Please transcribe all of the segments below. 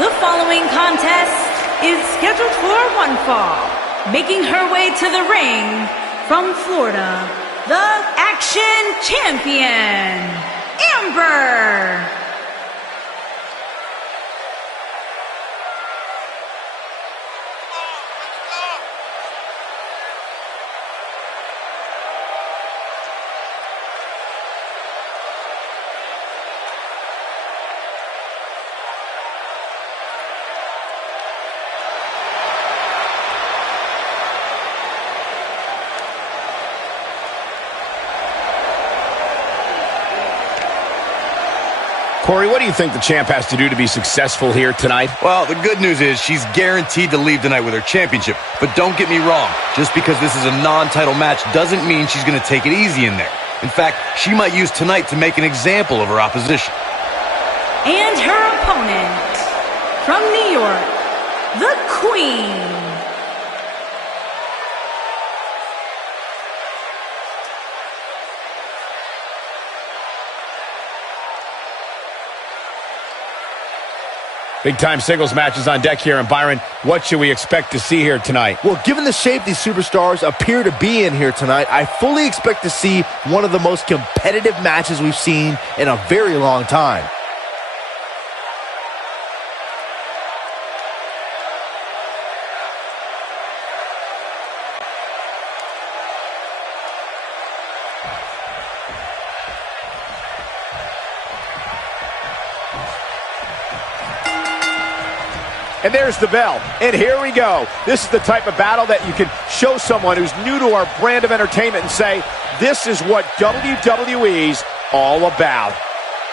The following contest is scheduled for one fall. Making her way to the ring from Florida, the Action Champion, Amber. Corey, what do you think the champ has to do to be successful here tonight? Well, the good news is she's guaranteed to leave tonight with her championship. But don't get me wrong, just because this is a non-title match doesn't mean she's going to take it easy in there. In fact, she might use tonight to make an example of her opposition. And her opponent, from New York, the Queen. Big-time singles matches on deck here. And Byron, what should we expect to see here tonight? Well, given the shape these superstars appear to be in here tonight, I fully expect to see one of the most competitive matches we've seen in a very long time. And there's the bell. And here we go. This is the type of battle that you can show someone who's new to our brand of entertainment and say, this is what WWE's all about.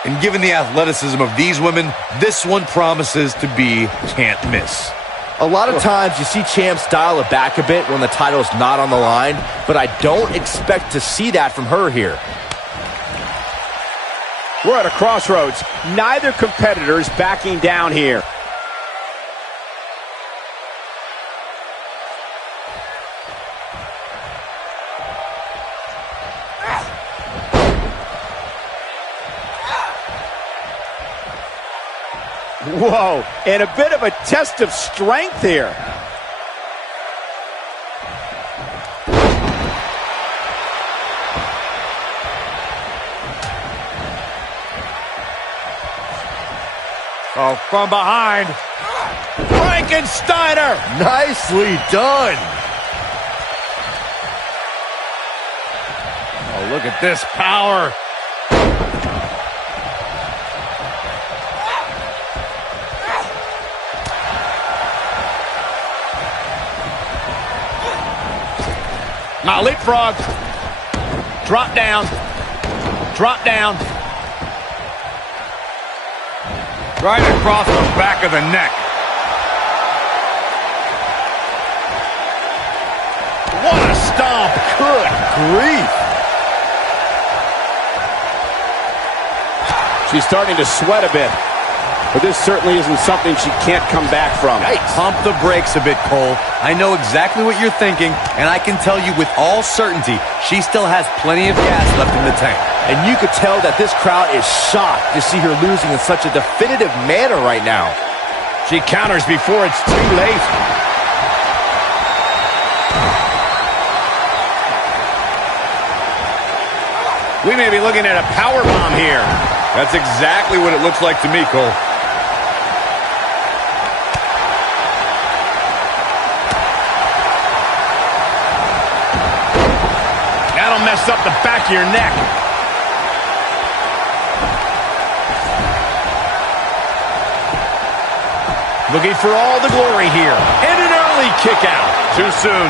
And given the athleticism of these women, this one promises to be can't miss. A lot of times you see champs dial it back a bit when the title's not on the line, but I don't expect to see that from her here. We're at a crossroads. Neither competitor is backing down here. Whoa, and a bit of a test of strength here. Oh, from behind. Frankensteiner! Nicely done. Oh, look at this power. Now leapfrog. Drop down. Drop down. Right across the back of the neck. What a stomp. Good grief. She's starting to sweat a bit. But this certainly isn't something she can't come back from. Hey, pump the brakes a bit, Cole. I know exactly what you're thinking, and I can tell you with all certainty, she still has plenty of gas left in the tank. And you could tell that this crowd is shocked to see her losing in such a definitive manner right now. She counters before it's too late. We may be looking at a powerbomb here. That's exactly what it looks like to me, Cole. That'll mess up the back of your neck. Looking for all the glory here. And an early kick out. Too soon.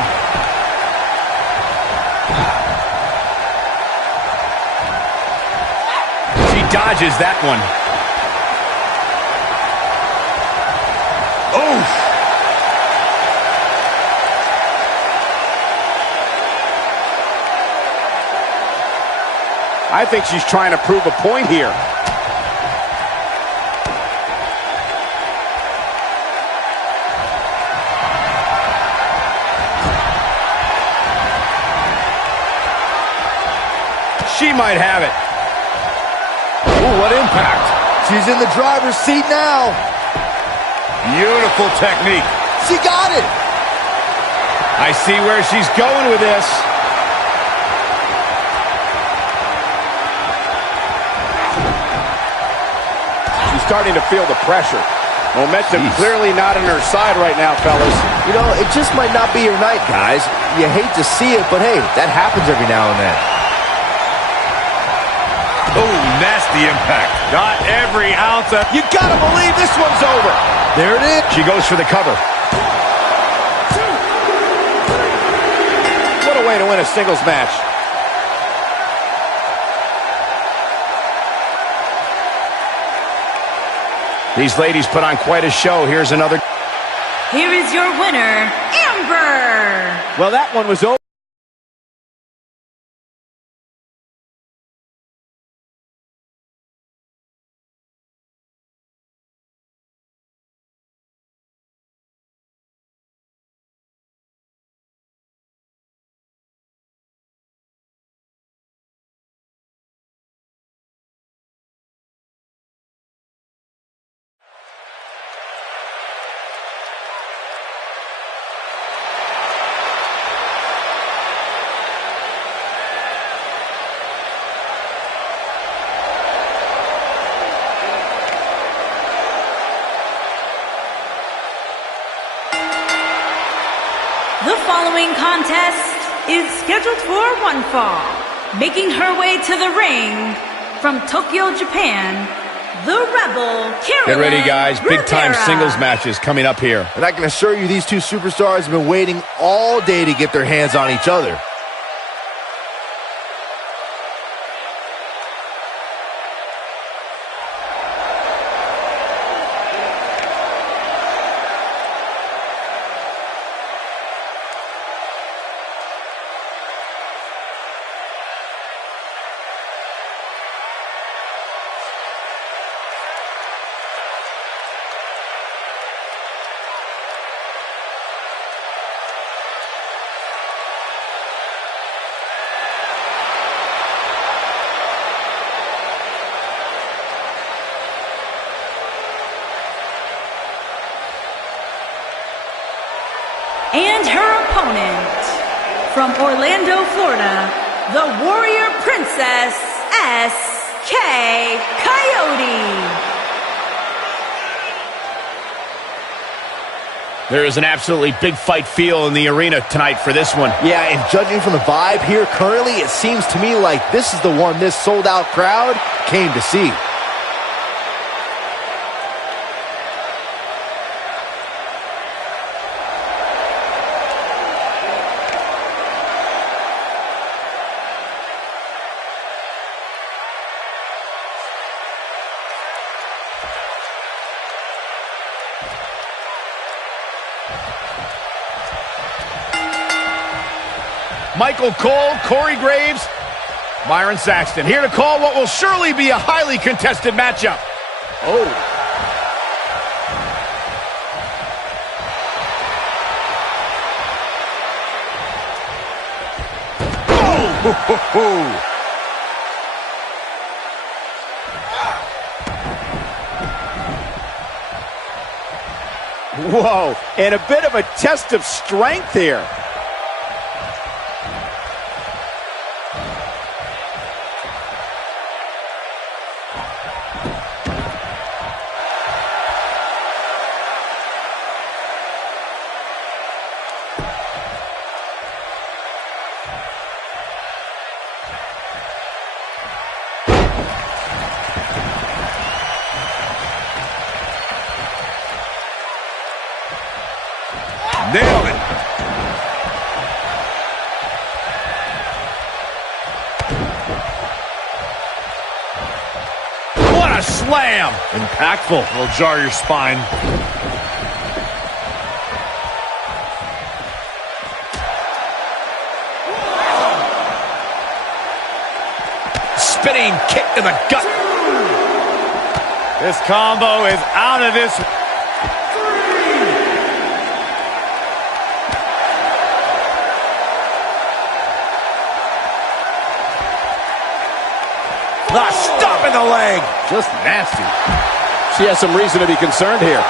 She dodges that one. Oof. I think she's trying to prove a point here. She might have it. Ooh, what impact. She's in the driver's seat now. Beautiful technique. She got it. I see where she's going with this. She's starting to feel the pressure. Momentum clearly not on her side right now, fellas. You know, it just might not be your night, guys. You hate to see it, but hey, that happens every now and then. Oh, nasty impact. Got every ounce of... You gotta believe this one's over. There it is. She goes for the cover. What a way to win a singles match. These ladies put on quite a show. Here's another. Here is your winner, Amber. Well, that one was over. The following contest is scheduled for one fall. Making her way to the ring from Tokyo, Japan, the Rebel, Carolyn Get ready, guys. Big-time Rivera. singles matches coming up here. And I can assure you these two superstars have been waiting all day to get their hands on each other. And her opponent, from Orlando, Florida, the Warrior Princess, S.K. Coyote. There is an absolutely big fight feel in the arena tonight for this one. Yeah, and judging from the vibe here currently, it seems to me like this is the one this sold-out crowd came to see. Michael Cole, Corey Graves, Byron Saxton, here to call what will surely be a highly contested matchup. Oh. Oh! Whoa, and a bit of a test of strength here. Nailed it. What a slam! Impactful. It'll jar your spine. Spinning kick to the gut. This combo is out of this. The stop in the leg. Just nasty. She has some reason to be concerned here.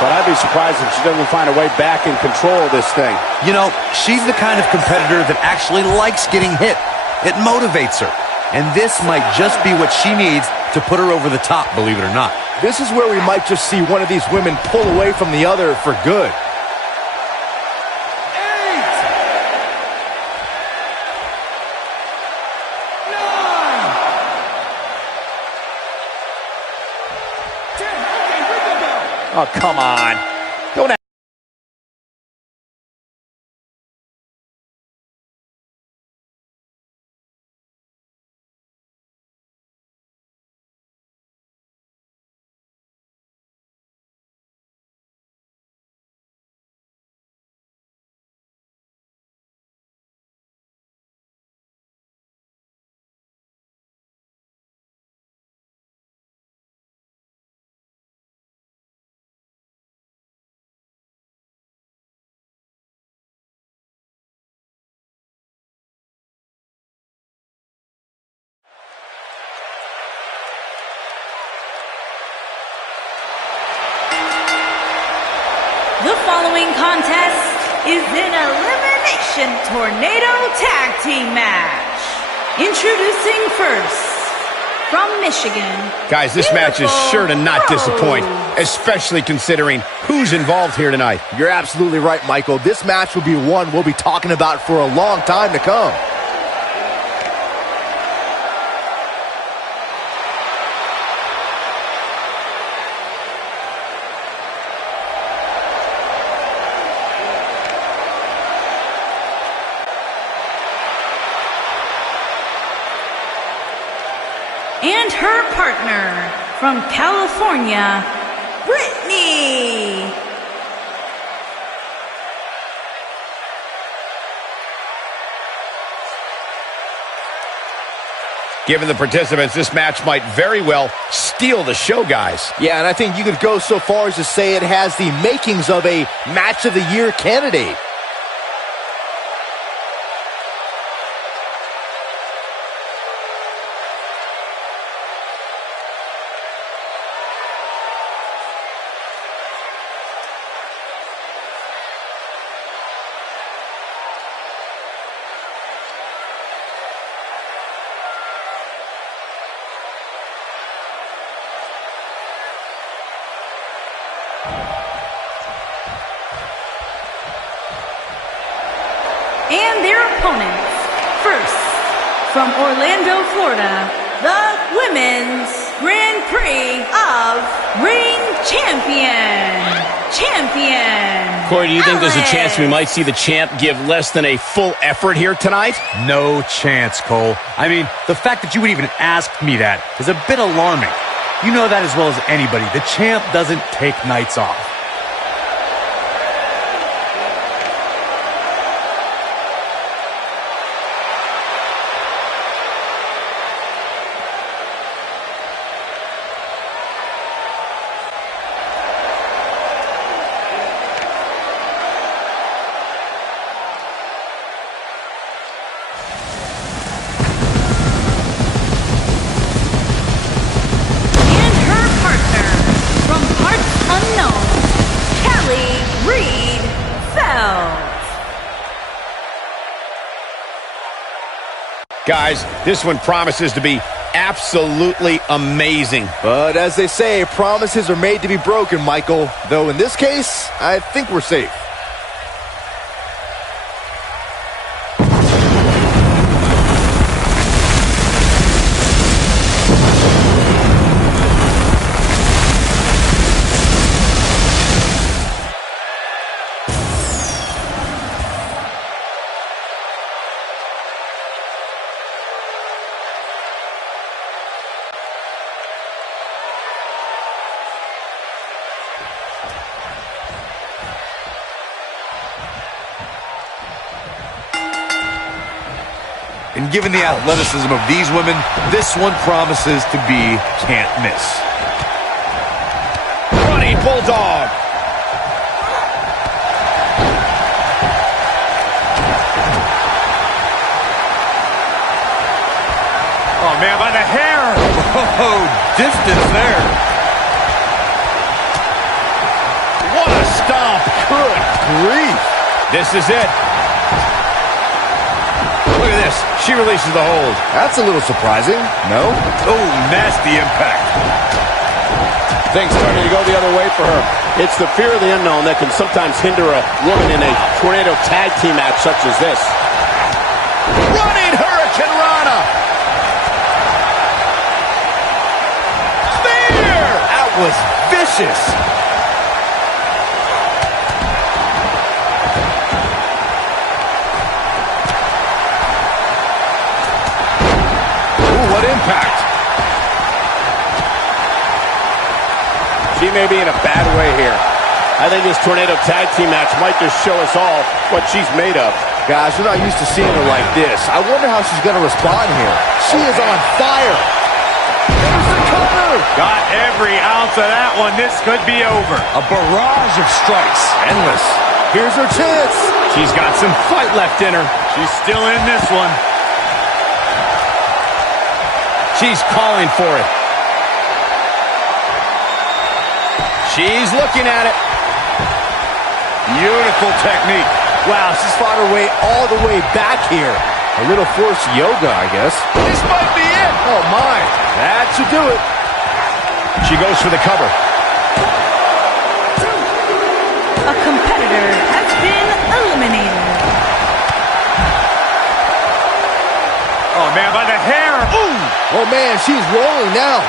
But I'd be surprised if she doesn't find a way back in control of this thing. You know, she's the kind of competitor that actually likes getting hit. It motivates her. And this might just be what she needs to put her over the top, believe it or not. This is where we might just see one of these women pull away from the other for good. 8, 9. Oh, come on. Don't. The following contest is an Elimination Tornado Tag Team match. Introducing first, from Michigan. Guys, this match is sure to not disappoint, especially considering who's involved here tonight. You're absolutely right, Michael. This match will be one we'll be talking about for a long time to come. And her partner, from California, Brittany. Given the participants, this match might very well steal the show, guys. Yeah, and I think you could go so far as to say it has the makings of a Match of the Year candidate. And their opponents, first, from Orlando, Florida, the Women's Grand Prix of Ring Champion. Corey, do you think there's a chance we might see the champ give less than a full effort here tonight? No chance, Cole. I mean, the fact that you would even ask me that is a bit alarming. You know that as well as anybody. The champ doesn't take nights off. Guys, this one promises to be absolutely amazing. But as they say, promises are made to be broken, Michael. Though in this case, I think we're safe. And given the athleticism of these women, this one promises to be can't miss. Running Bulldog. Oh, man, by the hair. Oh, distance there. grief. This is it. Look at this. She releases the hold. That's a little surprising, no? Oh, nasty impact. Things starting to go the other way for her. It's the fear of the unknown that can sometimes hinder a woman in a tornado tag team match such as this. Running Hurricane Rana. Spear. That was vicious. Ooh, what impact. She may be in a bad way here. I think this tornado tag team match might just show us all what she's made of. Guys, we're not used to seeing her like this. I wonder how she's going to respond here. She is on fire. There's the cover. Got every ounce of that one. This could be over. A barrage of strikes. Endless. Here's her chance. She's got some fight left in her. She's still in this one. She's calling for it. She's looking at it. Beautiful technique. Wow, she's fought her way all the way back here. A little forced yoga, I guess. This might be it. Oh, my. That should do it. She goes for the cover. A competitor has been eliminated. Oh, man, by the hair. Ooh. Oh, man, she's rolling now.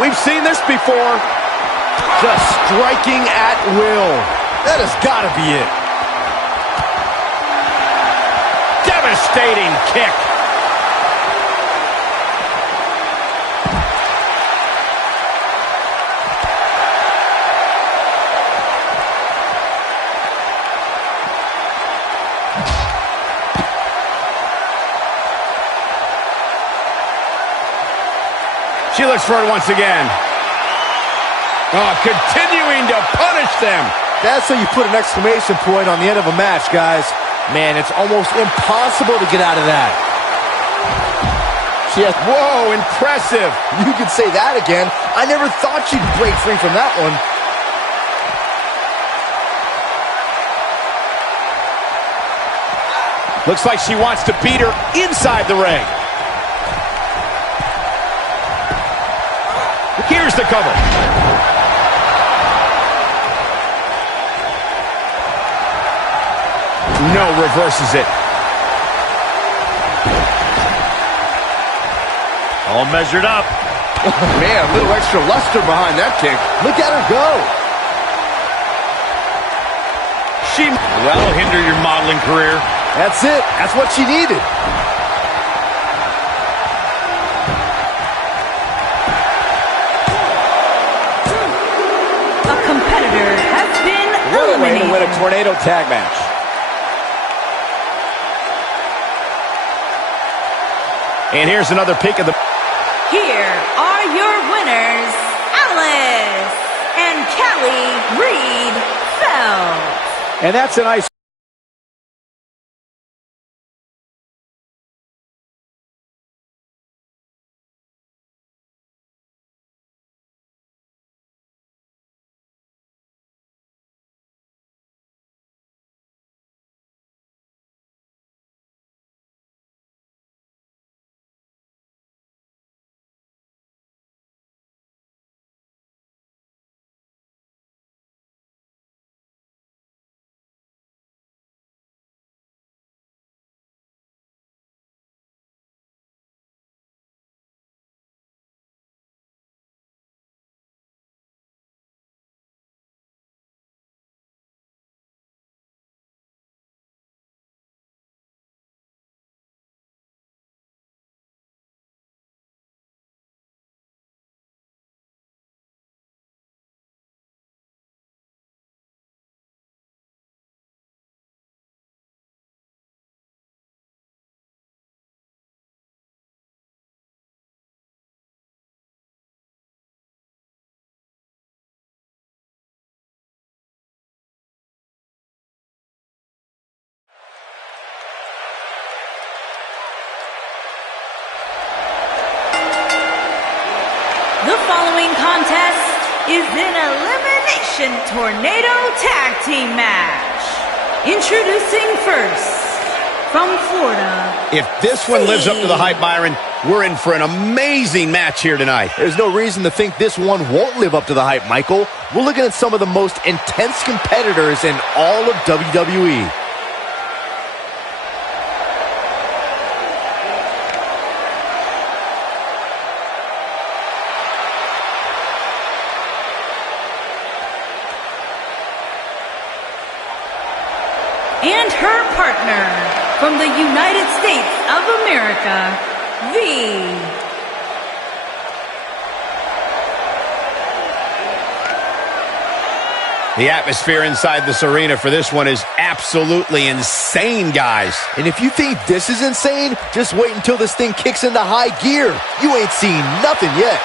We've seen this before. Just striking at will. That has got to be it. Devastating kick. She looks for it once again. Oh, continuing to punish them. That's how you put an exclamation point on the end of a match, guys. Man, it's almost impossible to get out of that. She has, whoa, impressive. You could say that again. I never thought she'd break free from that one. Looks like she wants to beat her inside the ring. Here's the cover. No, reverses it. All measured up. Man, a little extra luster behind that kick. Look at her go. That'll hinder your modeling career. That's it. That's what she needed. A competitor has been What a way eliminated. to win a tornado tag match. And here's another peek of the... Here are your winners, Alice and Callie Reed Phelps. And that's a nice... The following contest is an Elimination Tornado Tag Team match. Introducing first, from Florida. If this one lives up to the hype, Byron, we're in for an amazing match here tonight. There's no reason to think this one won't live up to the hype, Michael. We're looking at some of the most intense competitors in all of WWE. And her partner, from the United States of America, V. The atmosphere inside this arena for this one is absolutely insane, guys. And if you think this is insane, just wait until this thing kicks into high gear. You ain't seen nothing yet.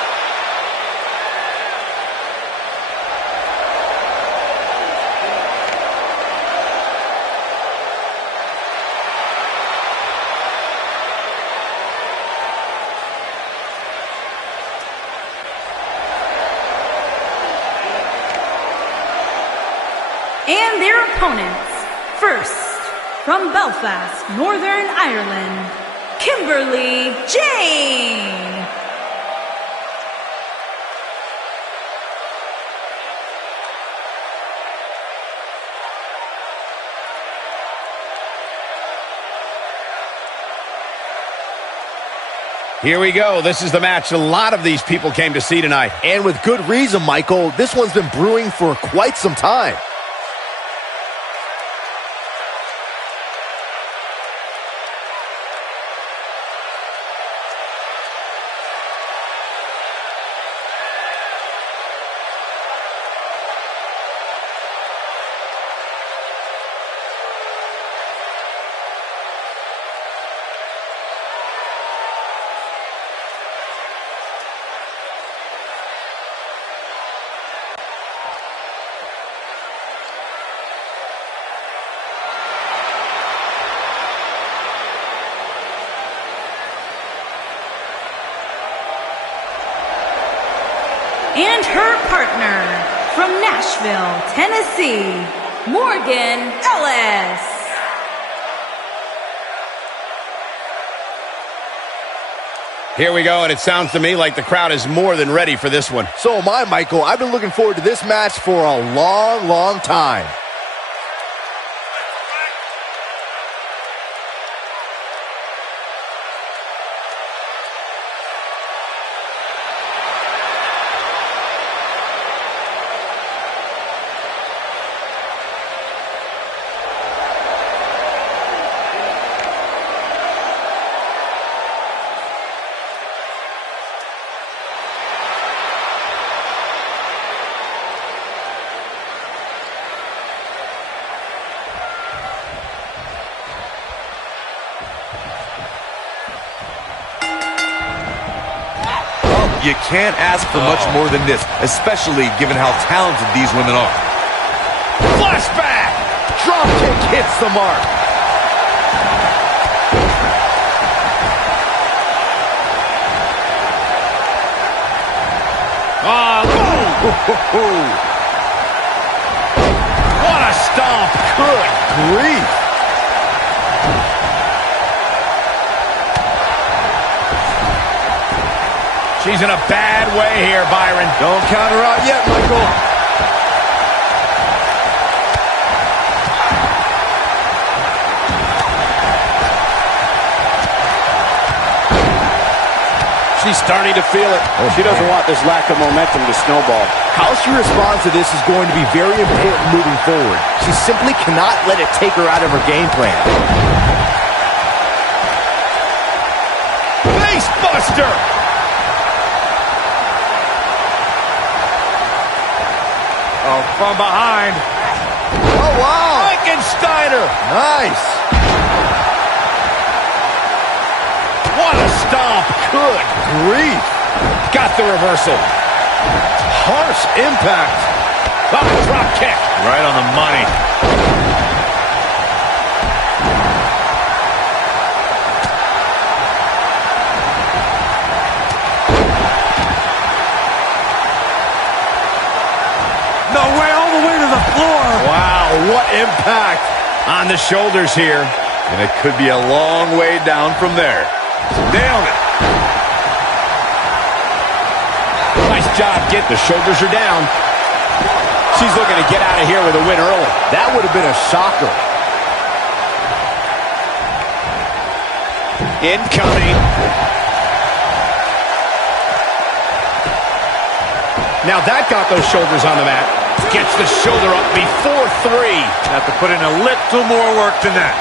And their opponents, first, from Belfast, Northern Ireland, Kimberly Jane. Here we go. This is the match a lot of these people came to see tonight. And with good reason, Michael. This one's been brewing for quite some time. And her partner, from Nashville, Tennessee, Morgan Ellis. Here we go, and it sounds to me like the crowd is more than ready for this one. So am I, Michael. I've been looking forward to this match for a long, long time. You can't ask for much more than this, especially given how talented these women are. Flashback! Drop kick hits the mark. What a stomp! Good grief. She's in a bad way here, Byron. Don't count her out yet, Michael. She's starting to feel it. She doesn't want this lack of momentum to snowball. How she responds to this is going to be very important moving forward. She simply cannot let it take her out of her game plan. Face buster! Oh, from behind. Oh, wow. Frankensteiner! Nice. What a stomp! Good grief. Got the reversal. Harsh impact. Oh, drop kick. Right on the money. impact. On the shoulders here. And it could be a long way down from there. Nailed it. Nice job. The shoulders are down. She's looking to get out of here with a win early. That would have been a shocker. Incoming. Now that got those shoulders on the mat. Gets the shoulder up before 3. Have to put in a little more work than that.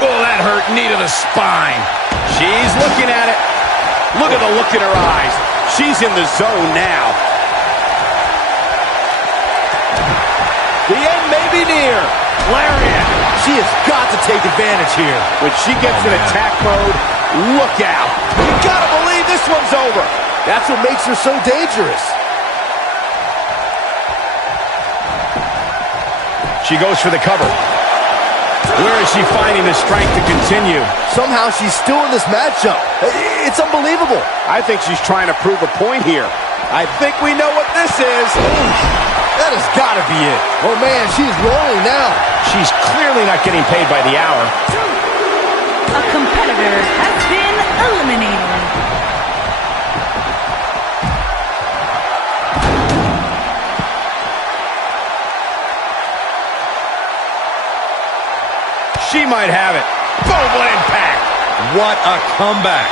Oh, that hurt. Knee to the spine. She's looking at it. Look at the look in her eyes. She's in the zone now. The end may be near. Lariat. She has got to take advantage here. When she gets in attack mode, look out. You gotta believe this one's over. That's what makes her so dangerous. She goes for the cover. Where is she finding the strength to continue? Somehow she's still in this matchup. It's unbelievable. I think she's trying to prove a point here. I think we know what this is. That has got to be it. Oh, man, she's rolling now. She's clearly not getting paid by the hour. A competitor has been eliminated. She might have it. Boom, what impact. What a comeback.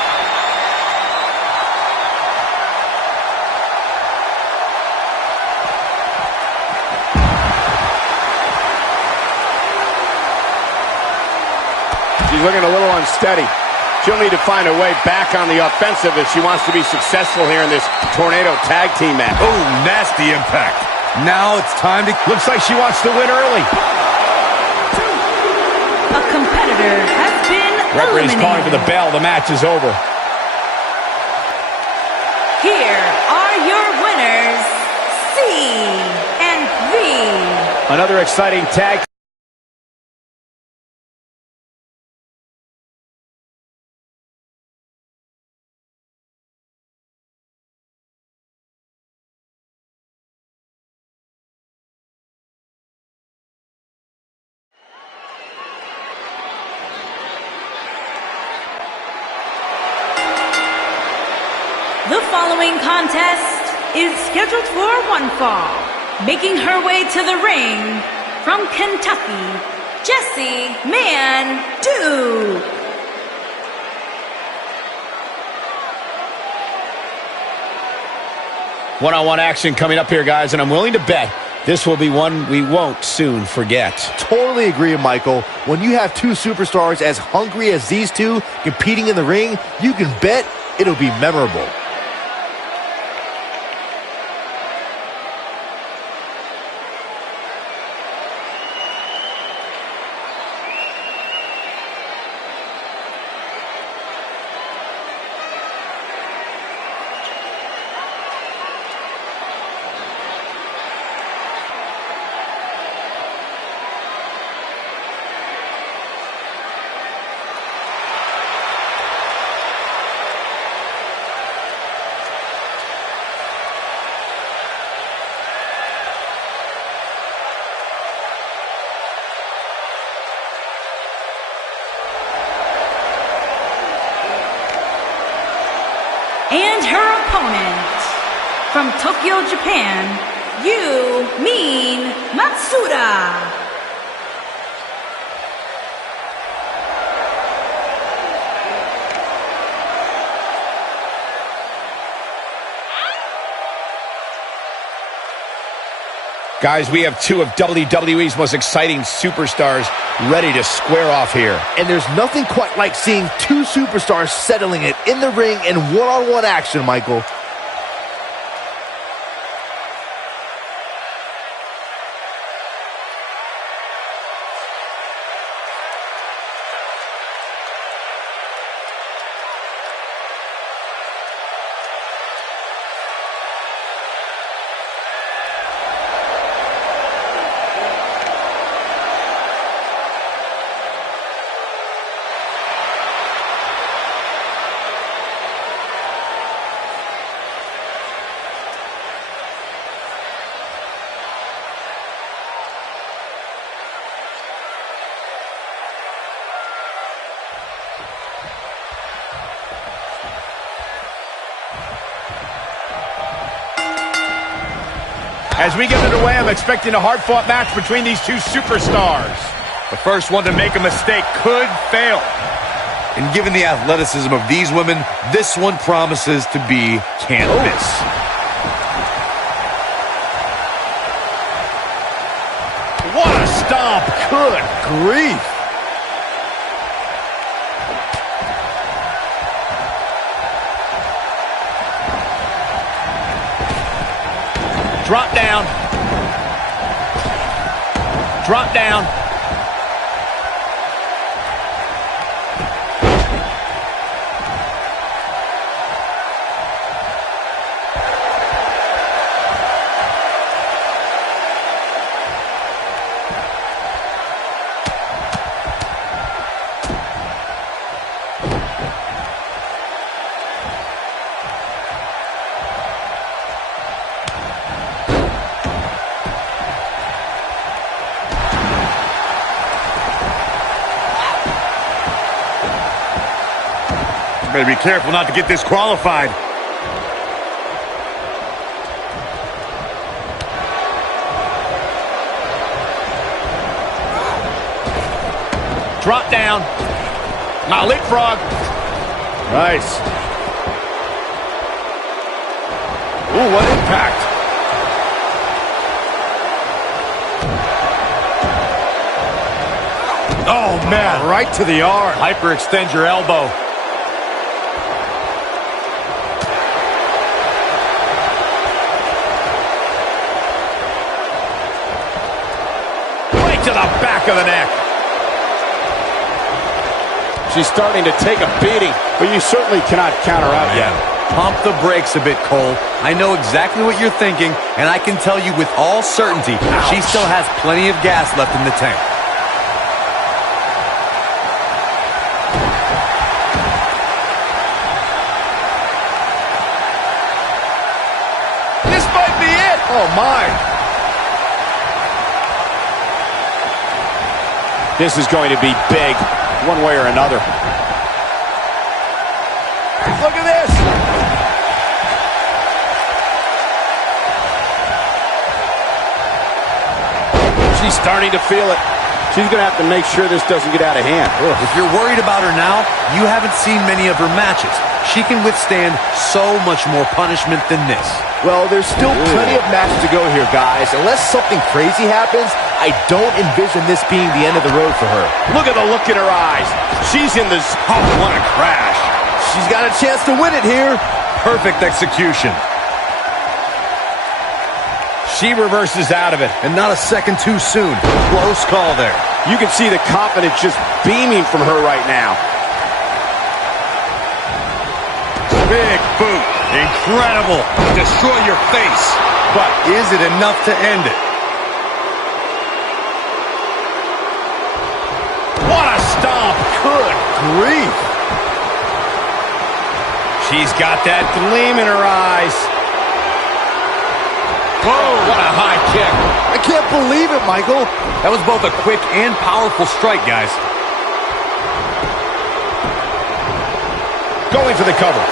She's looking a little unsteady. She'll need to find a way back on the offensive if she wants to be successful here in this Tornado Tag Team match. Oh, nasty impact. Now it's time to... Looks like she wants to win early. A competitor has been Referee's eliminated. calling for the bell. The match is over. Here are your winners, C and V. Another exciting tag. The following contest is scheduled for one fall. Making her way to the ring from Kentucky, Jessie Man Duke. One-on-one action coming up here, guys, and I'm willing to bet this will be one we won't soon forget. Totally agree, Michael. When you have two superstars as hungry as these two competing in the ring, you can bet it'll be memorable. And her opponent, from Tokyo, Japan, Matsuda. Guys, we have two of WWE's most exciting superstars ready to square off here. And there's nothing quite like seeing two superstars settling it in the ring in one-on-one action, Michael. As we get underway, I'm expecting a hard-fought match between these two superstars. The first one to make a mistake could fail. And given the athleticism of these women, this one promises to be can't miss. What a stomp. Good grief. Drop down. Drop down. Better be careful not to get disqualified. Drop down. Now leapfrog. Nice. Ooh, what impact. Oh, man. Right to the arm. Hyperextend your elbow. To the back of the neck. She's starting to take a beating, but you certainly cannot count her out yet. Pump the brakes a bit, Cole. I know exactly what you're thinking, and I can tell you with all certainty, she still has plenty of gas left in the tank. This might be it. Oh, my. This is going to be big, one way or another. Look at this. She's starting to feel it. She's going to have to make sure this doesn't get out of hand. If you're worried about her now, you haven't seen many of her matches. She can withstand so much more punishment than this. Well, there's still plenty of matches to go here, guys. Unless something crazy happens, I don't envision this being the end of the road for her. Look at the look in her eyes. She's in this. Oh, what a crash. She's got a chance to win it here. Perfect execution. She reverses out of it. And not a second too soon. Close call there. You can see the confidence just beaming from her right now. Big boot. Incredible. Destroy your face. But is it enough to end it? What a stomp. Good grief. She's got that gleam in her eyes. Whoa, what a high kick. I can't believe it, Michael. That was both a quick and powerful strike, guys. Going for the cover.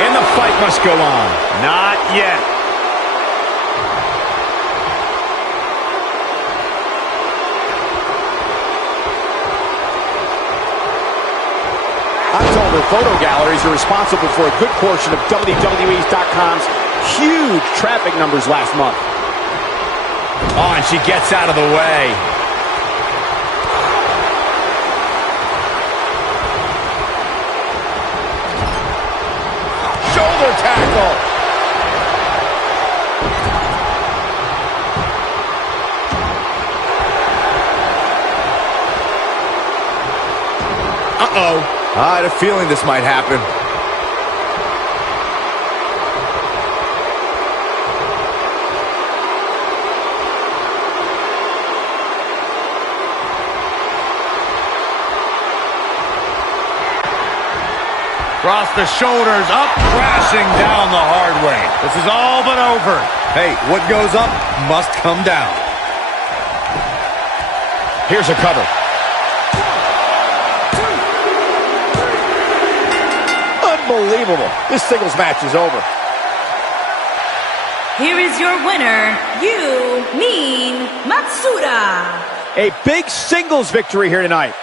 And the fight must go on. Not yet. I'm told her photo galleries are responsible for a good portion of WWE's.com's huge traffic numbers last month. Oh, and she gets out of the way. Shoulder tackle. Uh-oh. I had a feeling this might happen. Across the shoulders, up, crashing down the hard way. This is all but over. Hey, what goes up must come down. Here's a cover. Unbelievable. This singles match is over. here is your winner, Yu Min Matsuda. A big singles victory here tonight.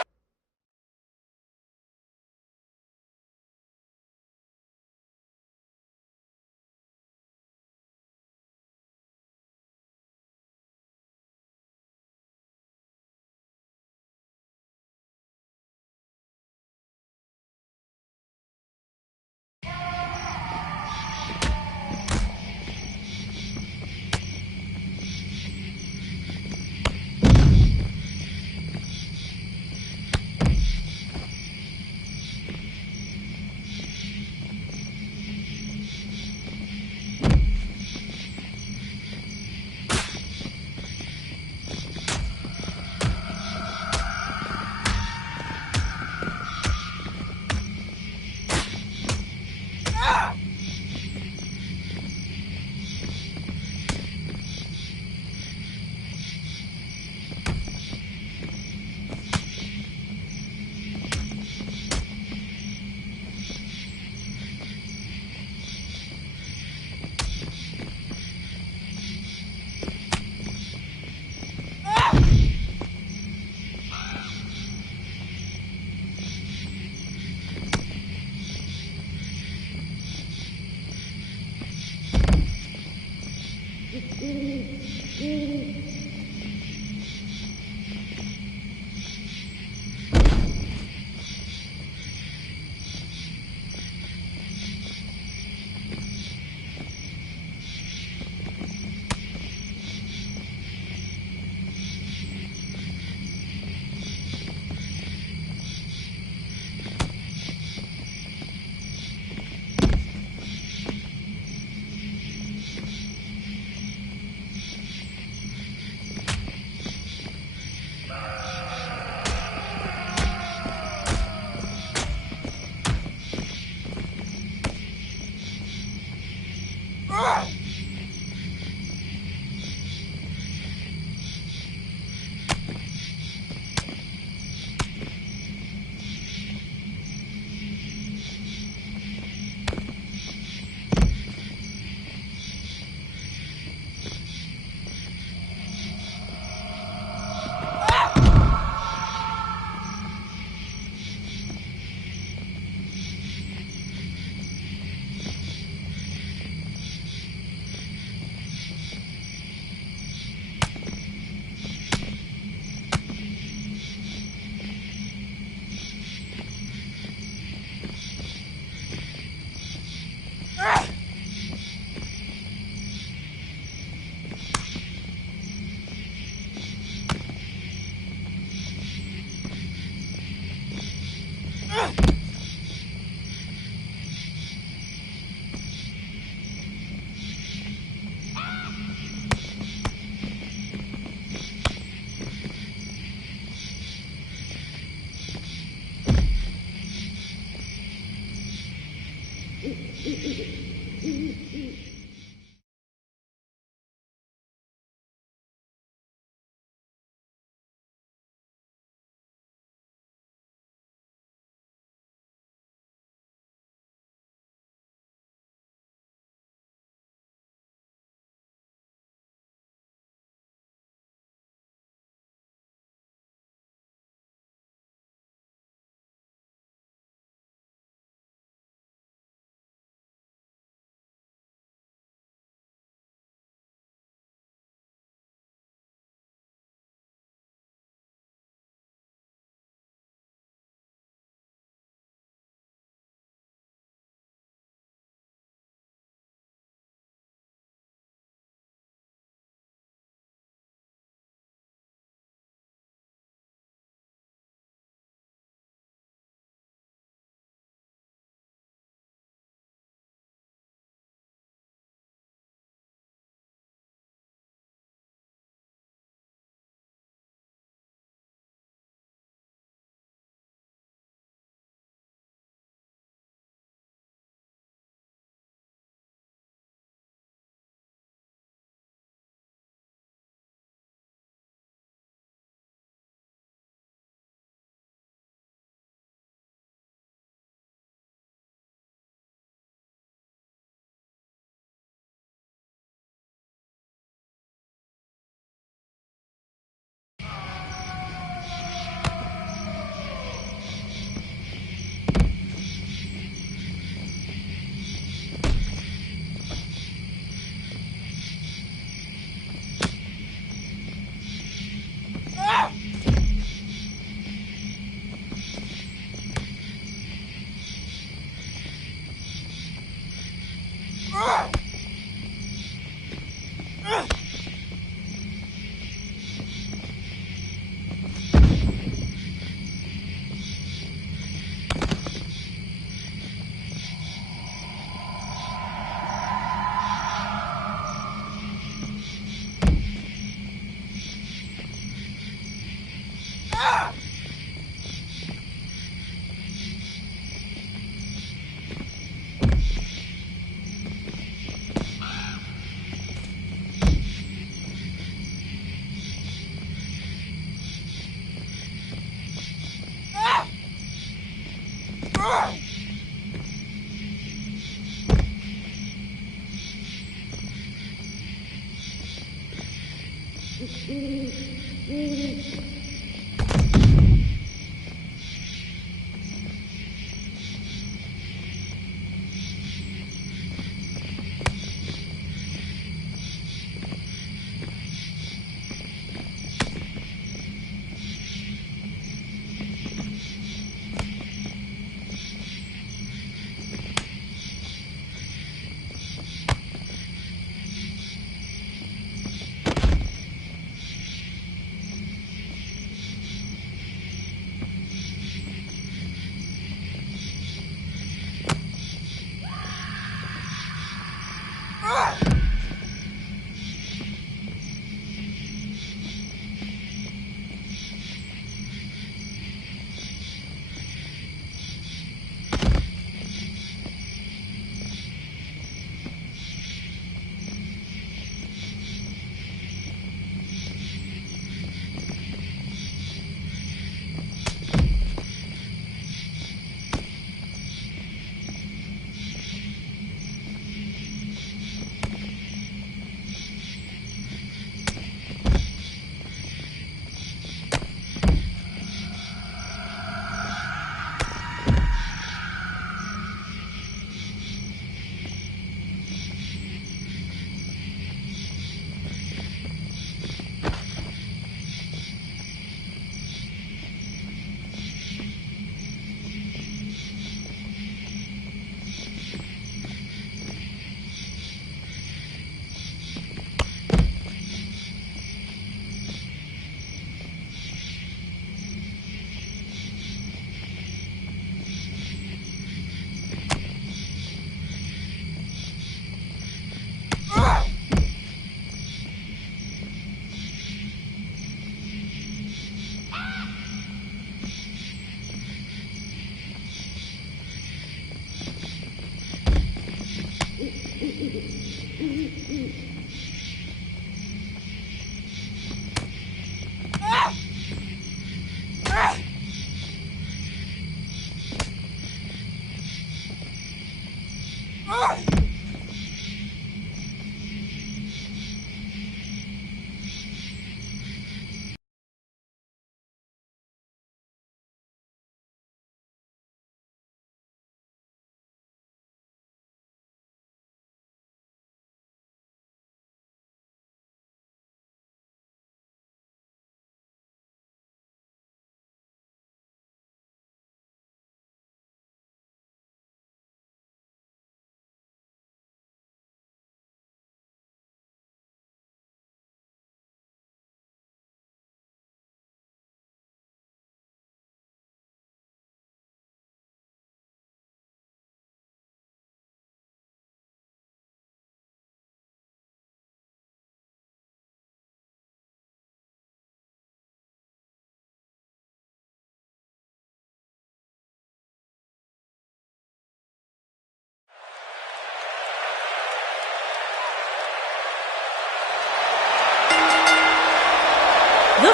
The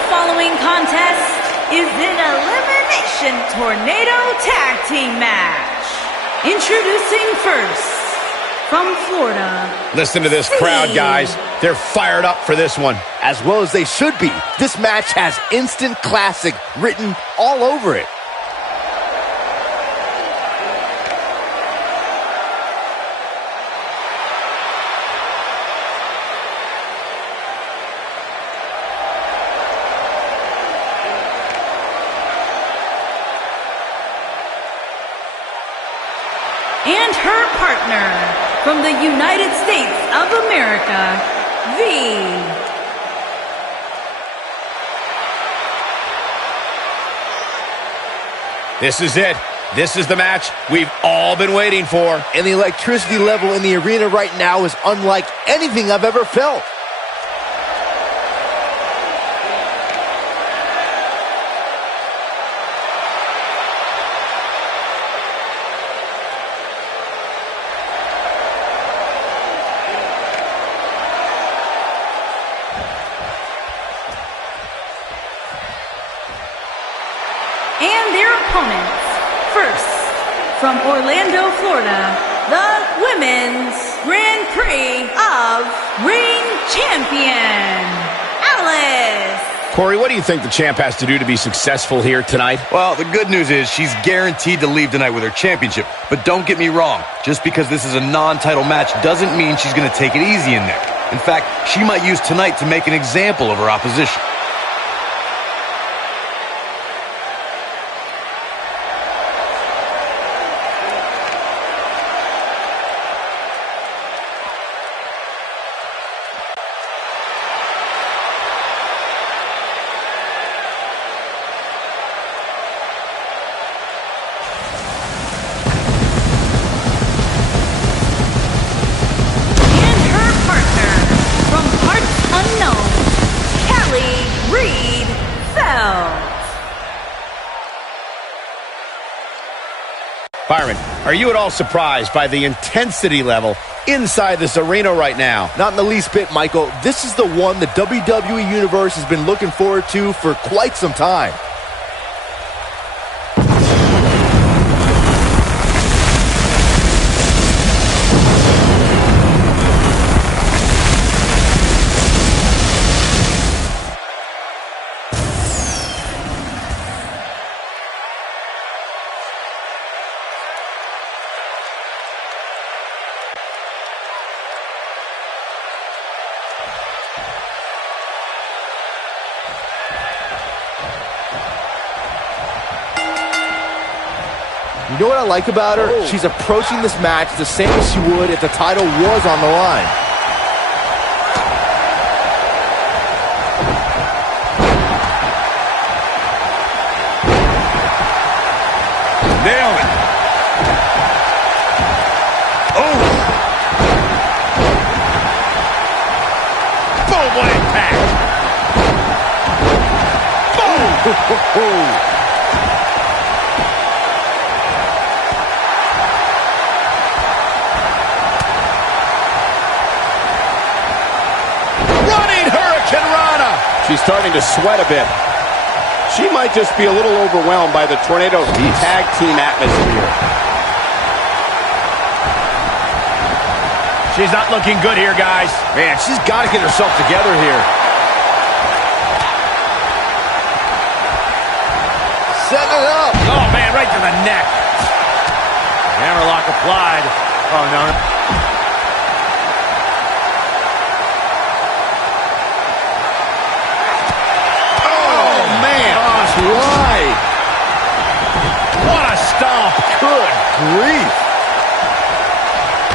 following contest is an Elimination Tornado Tag Team match. Introducing first, from Florida. Listen to this crowd, guys. They're fired up for this one. As well as they should be. This match has instant classic written all over it. And her partner, from the United States of America, This is it. This is the match we've all been waiting for. And the electricity level in the arena right now is unlike anything I've ever felt. and their opponents. First, from Orlando, Florida, the Women's Grand Prix of Ring Champion, Alice. Corey, what do you think the champ has to do to be successful here tonight? Well, the good news is she's guaranteed to leave tonight with her championship. But don't get me wrong, just because this is a non-title match doesn't mean she's going to take it easy in there. In fact, she might use tonight to make an example of her opposition. Byron, are you at all surprised by the intensity level inside this arena right now? Not in the least bit, Michael. This is the one the WWE Universe has been looking forward to for quite some time. You know what I like about her? Oh. She's approaching this match the same as she would if the title was on the line. Nailed it. Oh. Boom, what impact. Boom. She's starting to sweat a bit. She might just be a little overwhelmed by the Tornado tag team atmosphere. She's not looking good here, guys. Man, she's got to get herself together here. Setting it up. Oh, man, right to the neck. Hammerlock applied. Oh, no. Right. What a stomp. Good grief.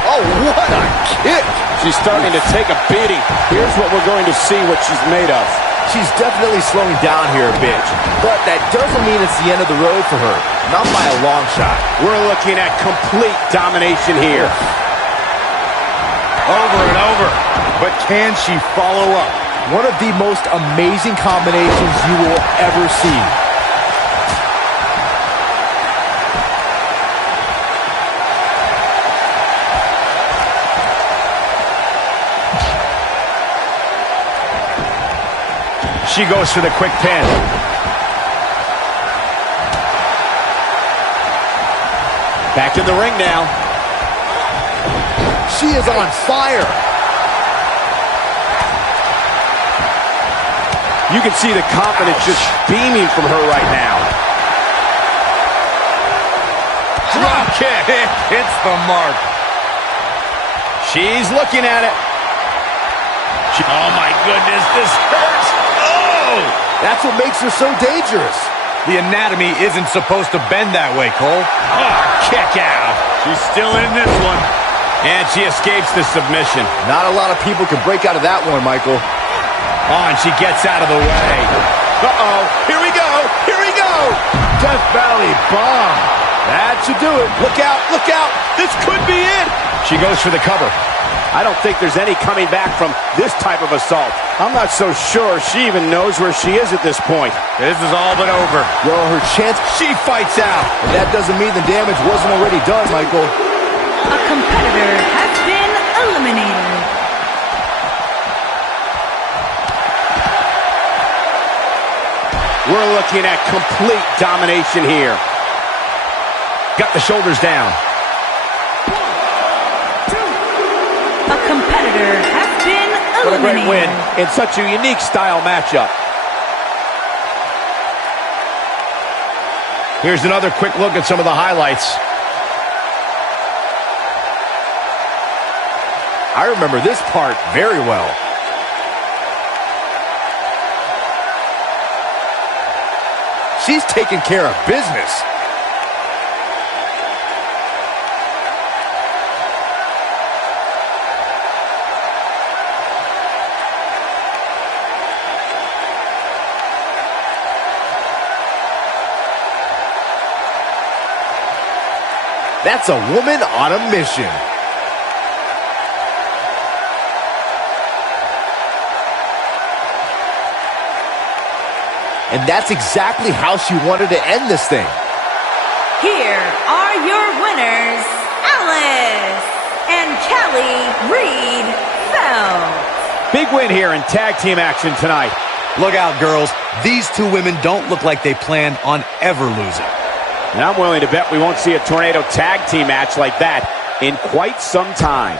Oh, what a kick. She's starting to take a beating. Here's what we're going to see what she's made of. She's definitely slowing down here a bit, but that doesn't mean it's the end of the road for her. Not by a long shot. We're looking at complete domination here. Over and over. But can she follow up? One of the most amazing combinations you will ever see. She goes for the quick pin. Back in the ring now. She is on fire. You can see the confidence just beaming from her right now. Drop kick. Hits the mark. She's looking at it. Oh, my goodness. This hurts. Oh! That's what makes her so dangerous. The anatomy isn't supposed to bend that way, Cole. Oh, kick out. She's still in this one. And she escapes the submission. Not a lot of people can break out of that one, Michael. Oh, and she gets out of the way. Uh-oh. Here we go. Here we go. Death Valley Bomb. That should do it. Look out. Look out. This could be it. She goes for the cover. I don't think there's any coming back from this type of assault. I'm not so sure she even knows where she is at this point. This is all but over. Well, her chance. She fights out. And that doesn't mean the damage wasn't already done, Michael. A competitor has been eliminated. We're looking at complete domination here. Got the shoulders down. A competitor has been eliminated. What a great win in such a unique style matchup. Here's another quick look at some of the highlights. I remember this part very well. She's taking care of business. That's a woman on a mission. And that's exactly how she wanted to end this thing. Here are your winners, Alice and Kelly Reed Feld. Big win here in tag team action tonight. Look out, girls. These two women don't look like they planned on ever losing. And I'm willing to bet we won't see a tornado tag team match like that in quite some time.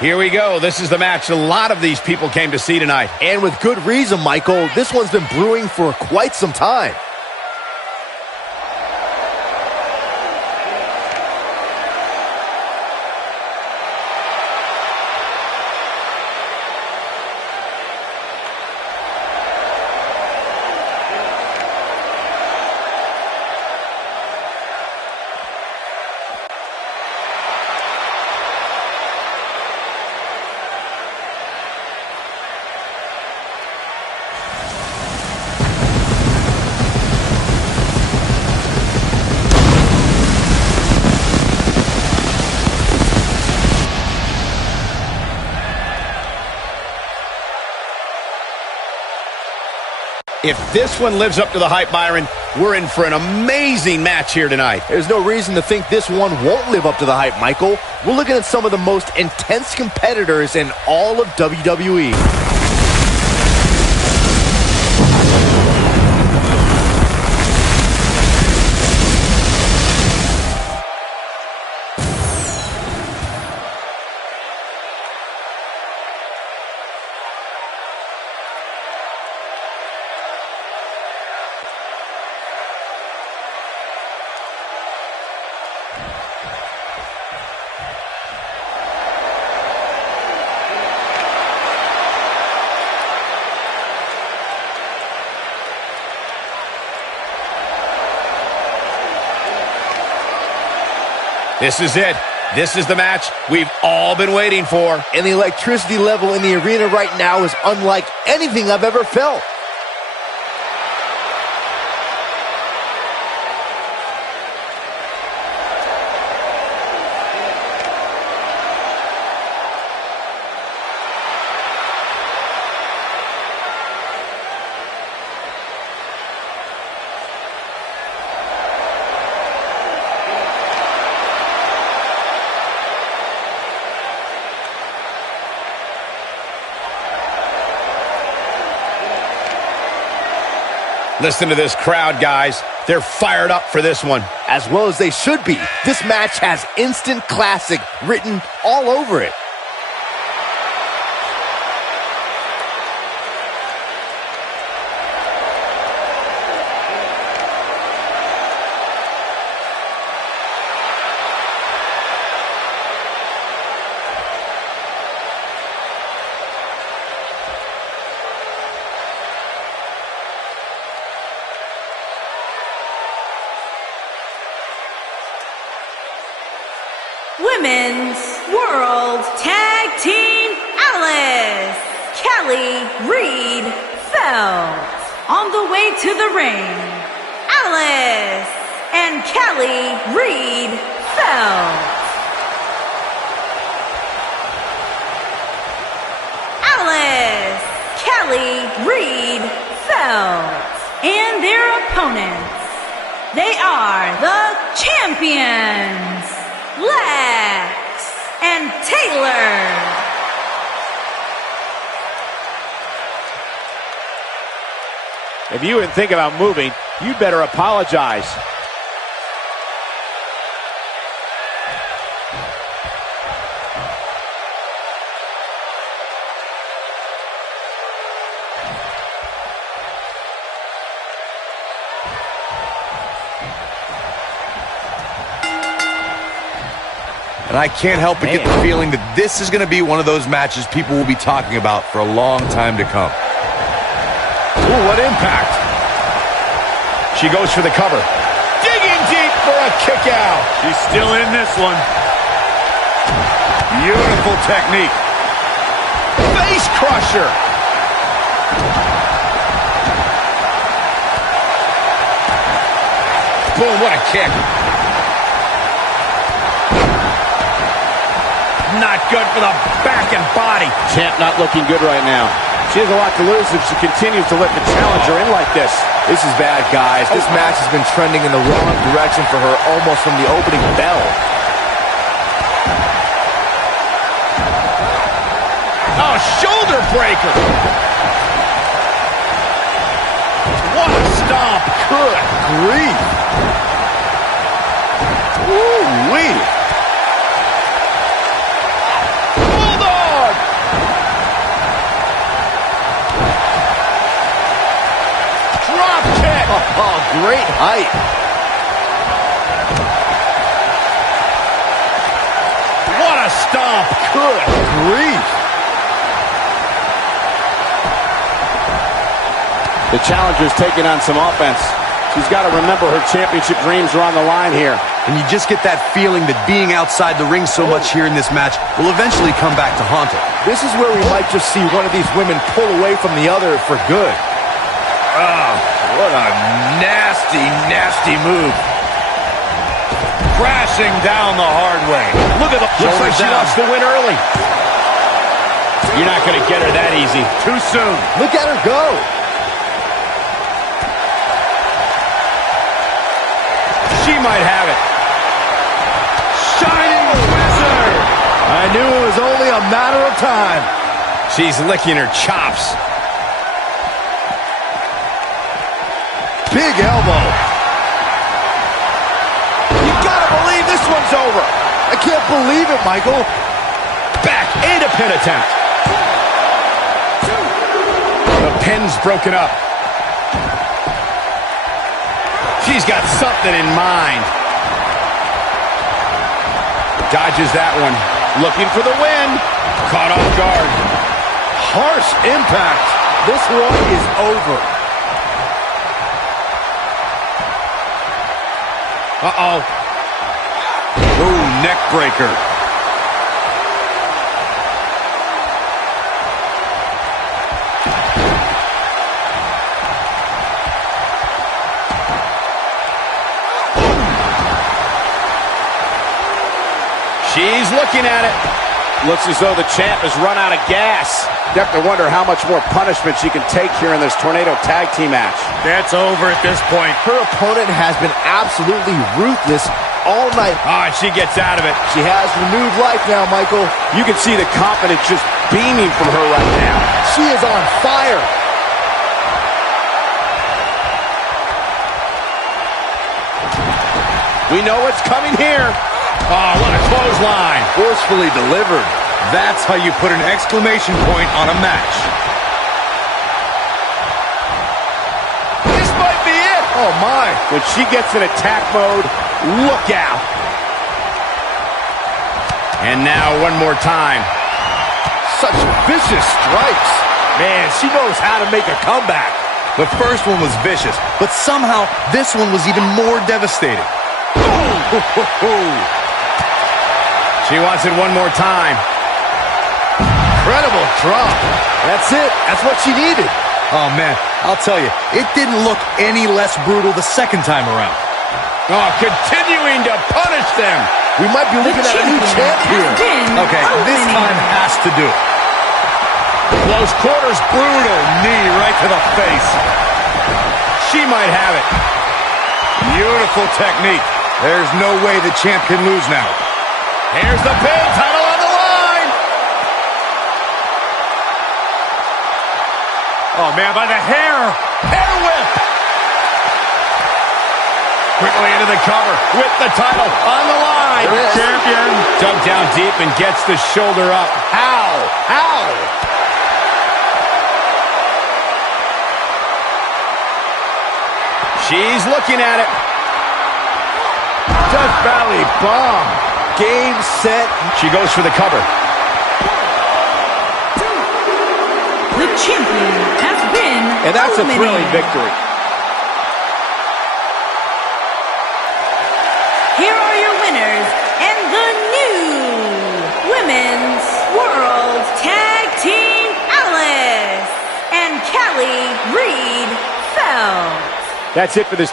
Here we go. This is the match a lot of these people came to see tonight. And with good reason, Michael. This one's been brewing for quite some time. If this one lives up to the hype, Byron, we're in for an amazing match here tonight. There's no reason to think this one won't live up to the hype, Michael. We're looking at some of the most intense competitors in all of WWE. This is it. This is the match we've all been waiting for. And the electricity level in the arena right now is unlike anything I've ever felt. Listen to this crowd, guys. They're fired up for this one. As well as they should be. This match has instant classic written all over it. Women's World Tag Team Alice, Kelly Reed Felt. On the way to the ring, Alice and Kelly Reed Felt. Alice, Kelly Reed Felt. And their opponents, they are the champions, Lex and Taylor. If you didn't think about moving, you'd better apologize. And I can't help but get the feeling that this is going to be one of those matches people will be talking about for a long time to come. Ooh, what impact. She goes for the cover. Digging deep for a kick out. She's still in this one. Beautiful technique. Face crusher. Boom, what a kick. Not good for the back and body. Champ not looking good right now. She has a lot to lose if she continues to let the challenger in like this. This is bad, guys. This match has been trending in the wrong direction for her almost from the opening bell. Oh, shoulder breaker. What a stomp. Good grief. Woo-wee. Bulldog. height. What a stomp. Good grief. The challenger's taking on some offense. She's got to remember her championship dreams are on the line here. And you just get that feeling that being outside the ring so much here in this match will eventually come back to haunt her. This is where we might just see one of these women pull away from the other for good. Oh, what a nasty, nasty move. Crashing down the hard way. Look at the... Looks like she lost the win early. You're not going to get her that easy. Too soon. Look at her go. She might have it. Shining Wizard! I knew it was only a matter of time. She's licking her chops. Big elbow. You gotta believe this one's over. I can't believe it, Michael. Back and a pin attempt. The pin's broken up. She's got something in mind. Dodges that one. Looking for the win. Caught off guard. Harsh impact. This one is over. Uh-oh. Ooh, neck breaker. She's looking at it. Looks as though the champ has run out of gas. You have to wonder how much more punishment she can take here in this Tornado Tag Team match. That's over at this point. Her opponent has been absolutely ruthless all night. Ah, she gets out of it. She has renewed life now, Michael. You can see the confidence just beaming from her right now. She is on fire. We know what's coming here. Oh, what a clothesline. Forcefully delivered. That's how you put an exclamation point on a match. This might be it. Oh, my. When she gets in attack mode, look out. And now one more time. Such vicious strikes. Man, she knows how to make a comeback. The first one was vicious, but somehow this one was even more devastating. She wants it one more time. Incredible drop. That's it. That's what she needed. Oh, man, I'll tell you, it didn't look any less brutal the second time around. Oh, continuing to punish them. We might be looking at a new champ here. Okay, this time has to do it. Close quarters, brutal knee right to the face. She might have it. Beautiful technique. There's no way the champ can lose now. Here's the pin, title on the line. Oh, man, by the hair. Hair whip. Quickly into the cover with the title on the line. Champion. Dug down deep and gets the shoulder up. How? How? She's looking at it. Death Valley bomb. Game, set. She goes for the cover. The champion has been And that's a thrilling eliminated. victory. Here are your winners and the new Women's World Tag Team Alice and Callie Reed Phelps. That's it for this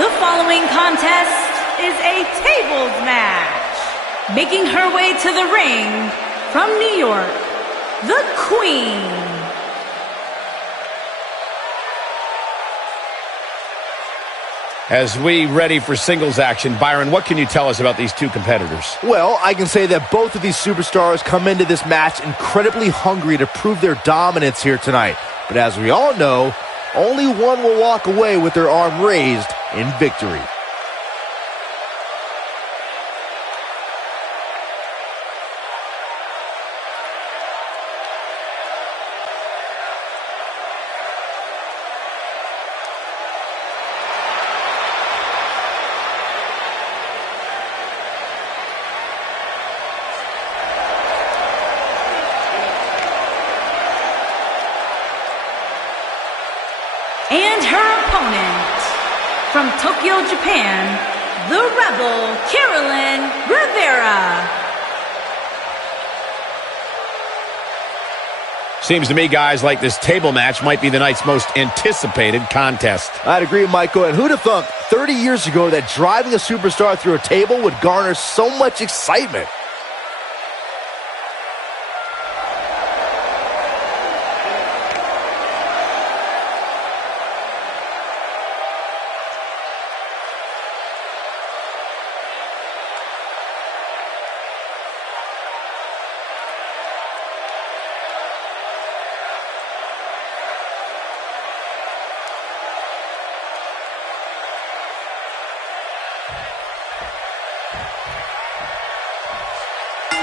The following contest is a tables match. Making her way to the ring from New York, the Queen. As we ready for singles action, Byron, what can you tell us about these two competitors? Well, I can say that both of these superstars come into this match incredibly hungry to prove their dominance here tonight. But as we all know, only one will walk away with their arm raised in victory. And her opponent, from Tokyo, Japan, the Rebel, Carolyn Rivera. Seems to me, guys, like this table match might be the night's most anticipated contest. I'd agree, Michael. And who'd have thunk 30 years ago that driving a superstar through a table would garner so much excitement?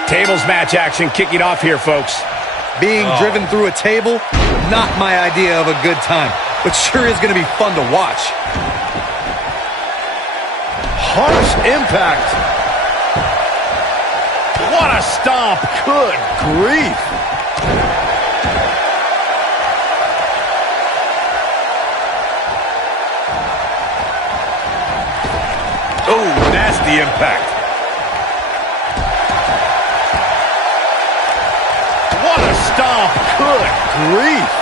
Tables match action kicking off here, folks. Being driven through a table, not my idea of a good time, but sure is going to be fun to watch. Harsh impact. What a stomp. Good grief. Oh, nasty impact. What a stomp. Good grief.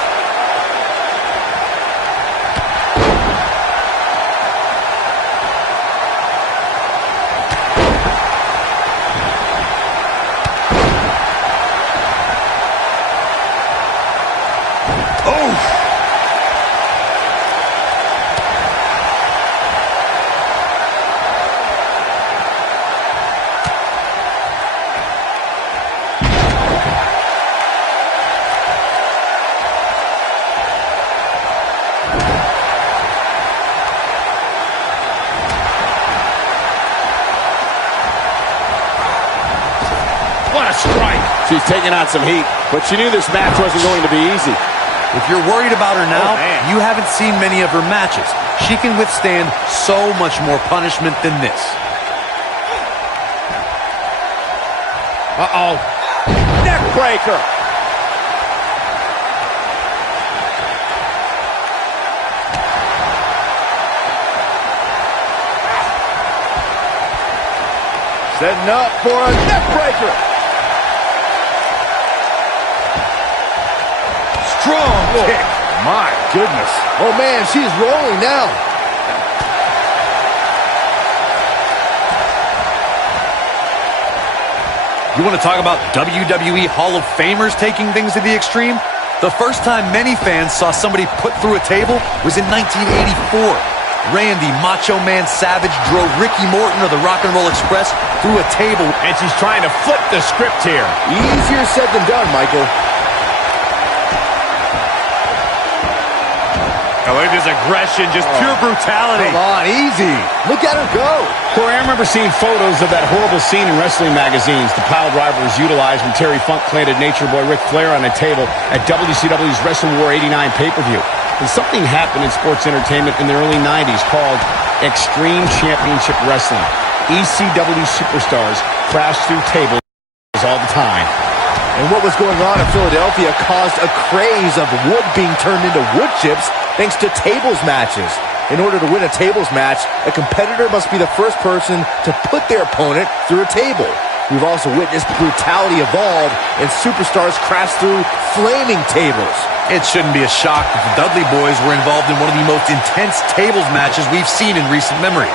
What a strike. She's taking on some heat, but she knew this match wasn't going to be easy. If you're worried about her now, you haven't seen many of her matches. She can withstand so much more punishment than this. Uh-oh. Neck breaker. Setting up for a neck breaker. Strong kick. My goodness. Oh, man, she's rolling now. You want to talk about WWE Hall of Famers taking things to the extreme? The first time many fans saw somebody put through a table was in 1984. Randy Macho Man Savage drove Ricky Morton of the Rock and Roll Express through a table. And she's trying to flip the script here. Easier said than done, Michael. Oh, look at this aggression, just pure brutality. Come on, easy. Look at her go. Corey, I remember seeing photos of that horrible scene in wrestling magazines the pile driver was utilized when Terry Funk planted Nature Boy Ric Flair on a table at WCW's Wrestle War 89 pay-per-view. And something happened in sports entertainment in the early 90s called Extreme Championship Wrestling. ECW superstars crashed through tables all the time. And what was going on in Philadelphia caused a craze of wood being turned into wood chips thanks to tables matches. In order to win a tables match, a competitor must be the first person to put their opponent through a table. we've also witnessed brutality evolve and superstars crash through flaming tables. It shouldn't be a shock that the Dudley boys were involved in one of the most intense tables matches we've seen in recent memory.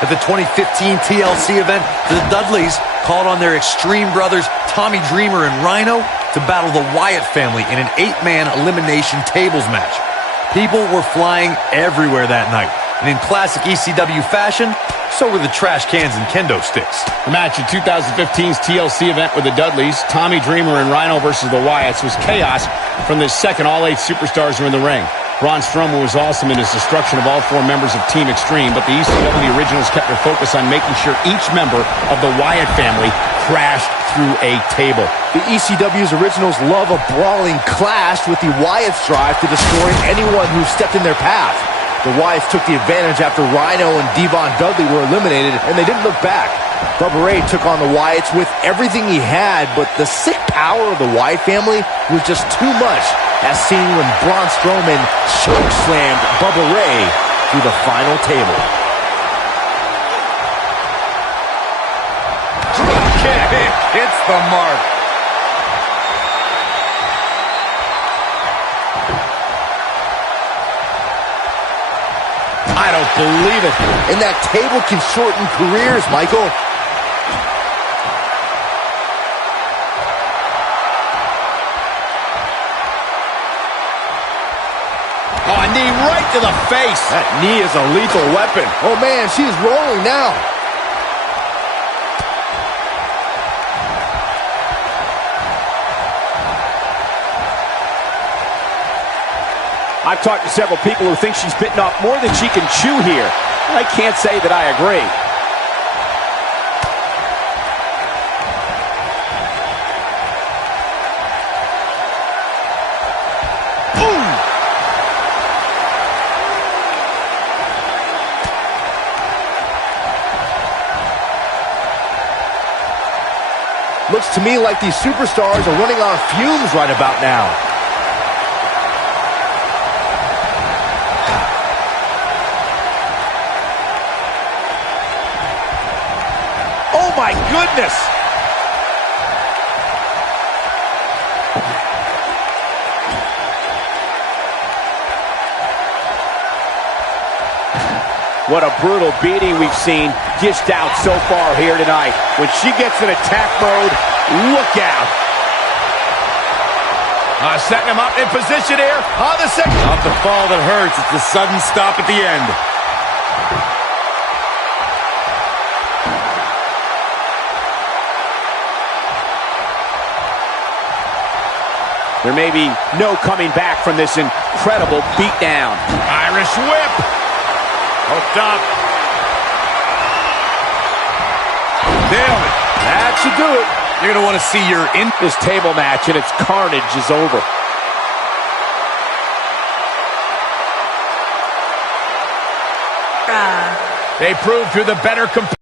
At the 2015 TLC event, the Dudleys called on their Extreme brothers Tommy Dreamer and Rhino to battle the Wyatt family in an 8-man elimination tables match. People were flying everywhere that night, and in classic ECW fashion, so were the trash cans and kendo sticks. The match at 2015's TLC event with the Dudleys, Tommy Dreamer and Rhino versus the Wyatts, was chaos from the second all 8 superstars were in the ring. Braun Strowman was awesome in his destruction of all 4 members of Team Extreme, but the ECW originals kept their focus on making sure each member of the Wyatt family crashed through a table. The ECW's originals love a brawling clash, with the Wyatts' drive to destroy anyone who stepped in their path. The Wyatts took the advantage after Rhino and Devon Dudley were eliminated, and they didn't look back. Bubba Ray took on the Wyatts with everything he had, but the sick power of the Wyatt family was just too much, as seen when Braun Strowman chokeslammed Bubba Ray through the final table. Drop kick hits the mark. I don't believe it. And that table can shorten careers, Michael. Oh, a knee right to the face. That knee is a lethal weapon. Oh, man, she's rolling now. I've talked to several people who think she's bitten off more than she can chew here. I can't say that I agree. Looks to me like these superstars are running on fumes right about now. Oh my goodness! What a brutal beating we've seen dished out so far here tonight. When she gets in attack mode, look out. Setting him up in position here on the second. Not the fall that hurts, it's the sudden stop at the end. There may be no coming back from this incredible beatdown. Irish whip. Hooked up. Nailed it. That should do it. You're going to want to see your in This table match and its carnage is over. They proved who the better competitor.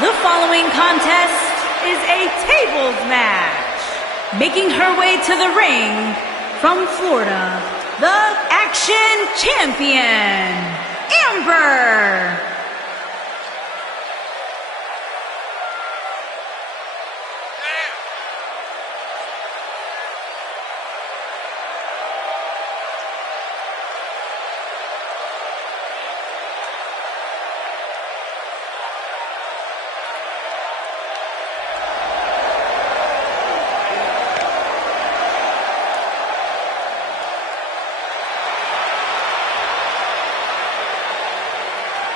The following contest is a tables match. Making her way to the ring from Florida, the Action Champion, Amber.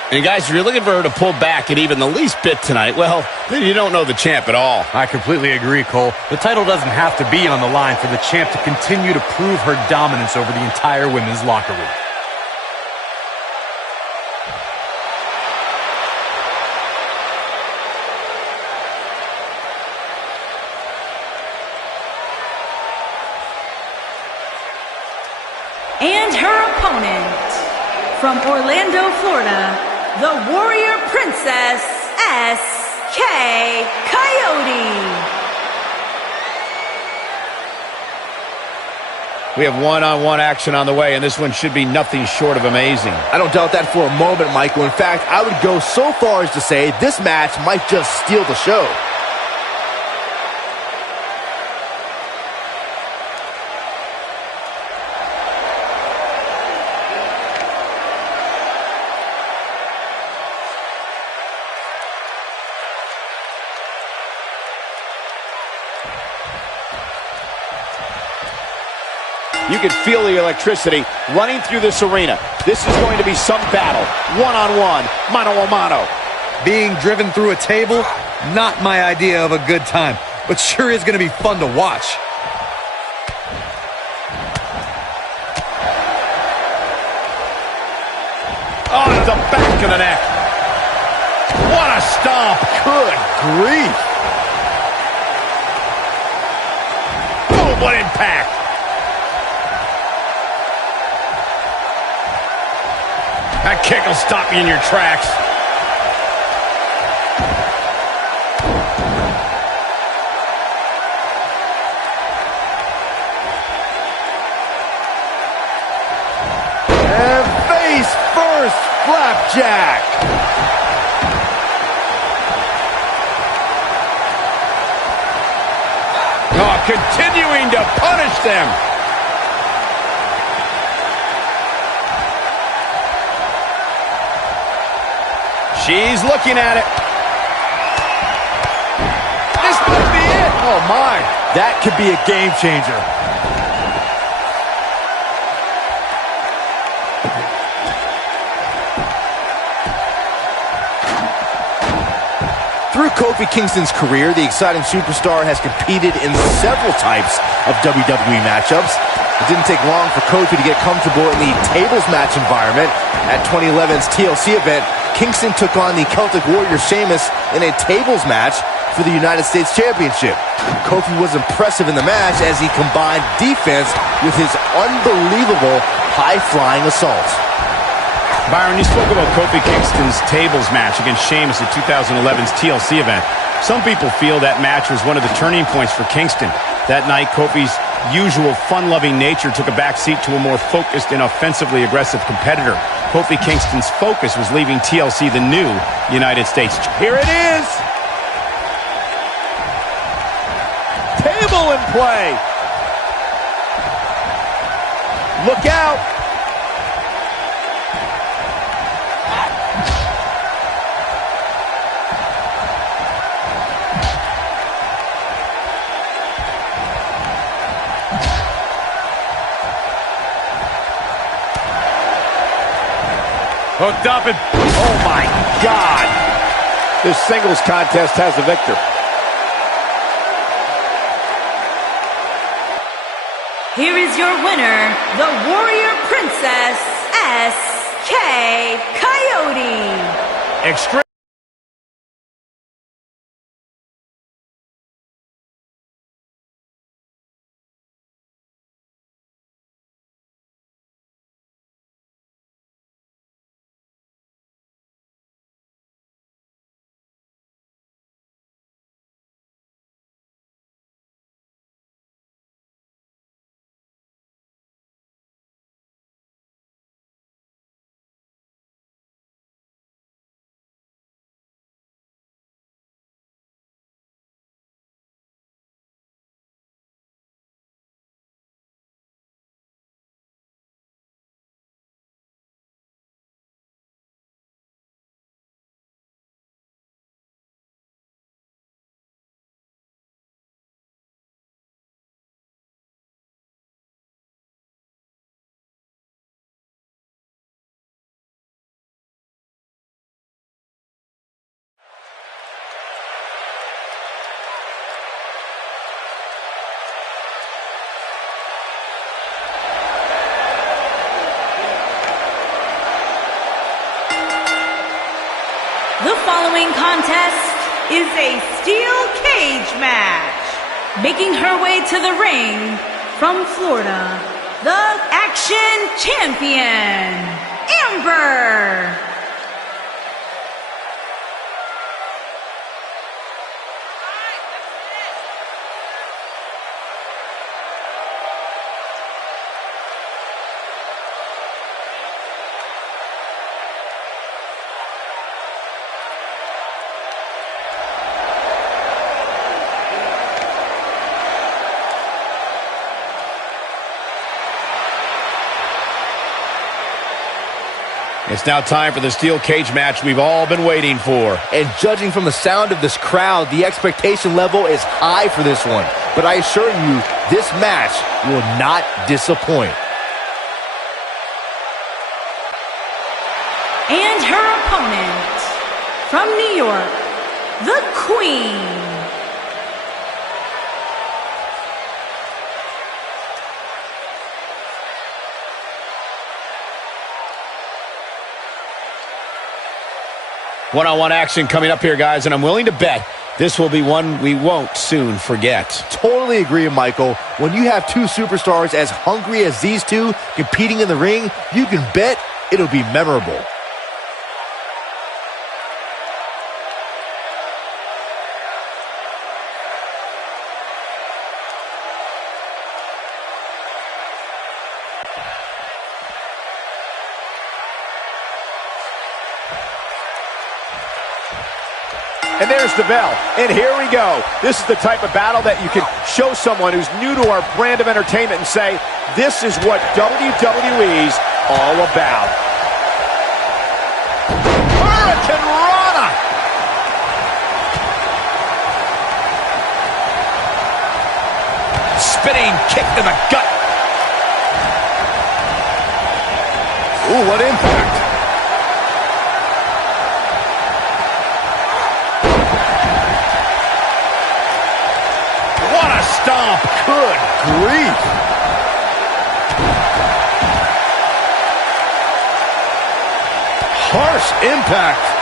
And guys, if you're looking for her to pull back at even the least bit tonight, well, then you don't know the champ at all. I completely agree, Cole. The title doesn't have to be on the line for the champ to continue to prove her dominance over the entire women's locker room. And her opponent from Orlando, Florida, the Warrior Princess, Coyote. We have one-on-one action on the way, and this one should be nothing short of amazing. I don't doubt that for a moment, Michael. In fact, I would go so far as to say this match might just steal the show. You can feel the electricity running through this arena. This is going to be some battle. One-on-one, mano-a-mano. Being driven through a table, not my idea of a good time, but sure is going to be fun to watch. Oh, to the back of the neck. What a stomp. Good grief. Boom, what impact. That kick will stop you in your tracks. And face first, flapjack. Oh, continuing to punish them. She's looking at it. This might be it. Oh, my. That could be a game changer. Through Kofi Kingston's career, the exciting superstar has competed in several types of WWE matchups. It didn't take long for Kofi to get comfortable in the tables match environment. At 2011's TLC event, Kingston took on the Celtic Warrior Sheamus in a tables match for the United States Championship. Kofi was impressive in the match as he combined defense with his unbelievable high-flying assault. Byron, you spoke about Kofi Kingston's tables match against Sheamus at 2011's TLC event. Some people feel that match was one of the turning points for Kingston. That night, Kofi's usual fun-loving nature took a backseat to a more focused and offensively aggressive competitor. Kofi Kingston's focus was leaving TLC the new United States. Here it is! Table in play! Look out! Hooked up and, oh my God! This singles contest has the victor. Here is your winner, the Warrior Princess, SK Coyote. Extreme. The following contest is a steel cage match. Making her way to the ring from Florida, the Action Champion, Amber. It's now time for the steel cage match we've all been waiting for. And judging from the sound of this crowd, the expectation level is high for this one. But I assure you, this match will not disappoint. And her opponent, from New York, the Queen. One-on-one action coming up here, guys, and I'm willing to bet this will be one we won't soon forget. Totally agree, Michael. When you have two superstars as hungry as these two competing in the ring, you can bet it'll be memorable. And there's the bell. And here we go. This is the type of battle that you can show someone who's new to our brand of entertainment and say, this is what WWE's all about. Hurricane Rana! Spinning kick to the gut. Ooh, what impact. Stomp. Good grief. Harsh impact.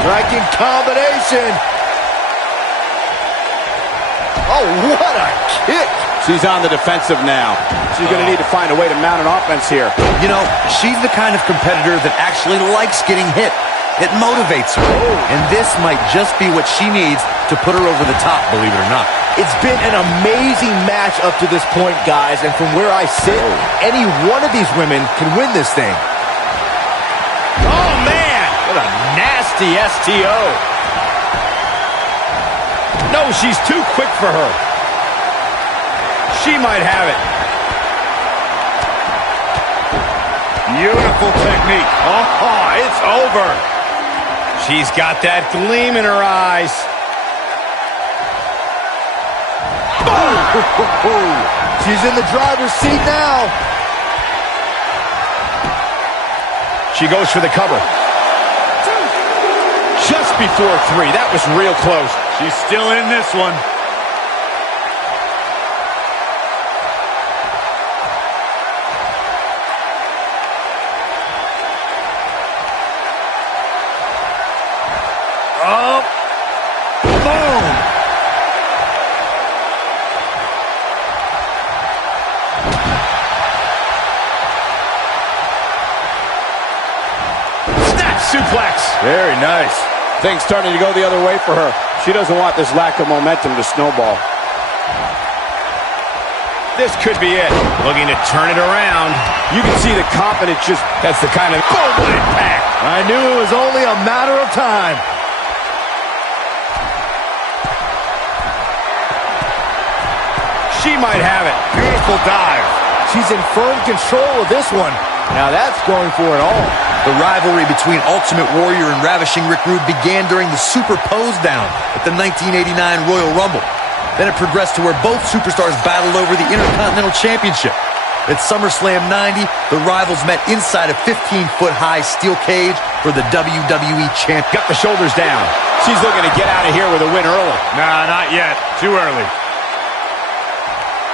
Striking combination. Oh, what a kick. She's on the defensive now. She's going to need to find a way to mount an offense here. You know, she's the kind of competitor that actually likes getting hit. It motivates her. And this might just be what she needs to put her over the top, believe it or not. It's been an amazing match up to this point, guys, and from where I sit, any one of these women can win this thing. Oh, man! What a nasty STO. No, she's too quick for her. She might have it. Beautiful technique. Oh, it's over. She's got that gleam in her eyes. Boom! She's in the driver's seat now. She goes for the cover. Just before 3. That was real close. She's still in this one. Oh. Boom. Snap suplex. Very nice. Things starting to go the other way for her. She doesn't want this lack of momentum to snowball. This could be it. Looking to turn it around. You can see the confidence just... That's the kind of boom impact. I knew it was only a matter of time. She might have it. Beautiful dive. She's in firm control of this one. Now that's going for it all. The rivalry between Ultimate Warrior and Ravishing Rick Rude began during the Super Pose Down at the 1989 Royal Rumble. Then it progressed to where both superstars battled over the Intercontinental Championship. At SummerSlam 90, the rivals met inside a 15-foot-high steel cage for the WWE Champion. Got the shoulders down. She's looking to get out of here with a win early. Nah, not yet. Too early.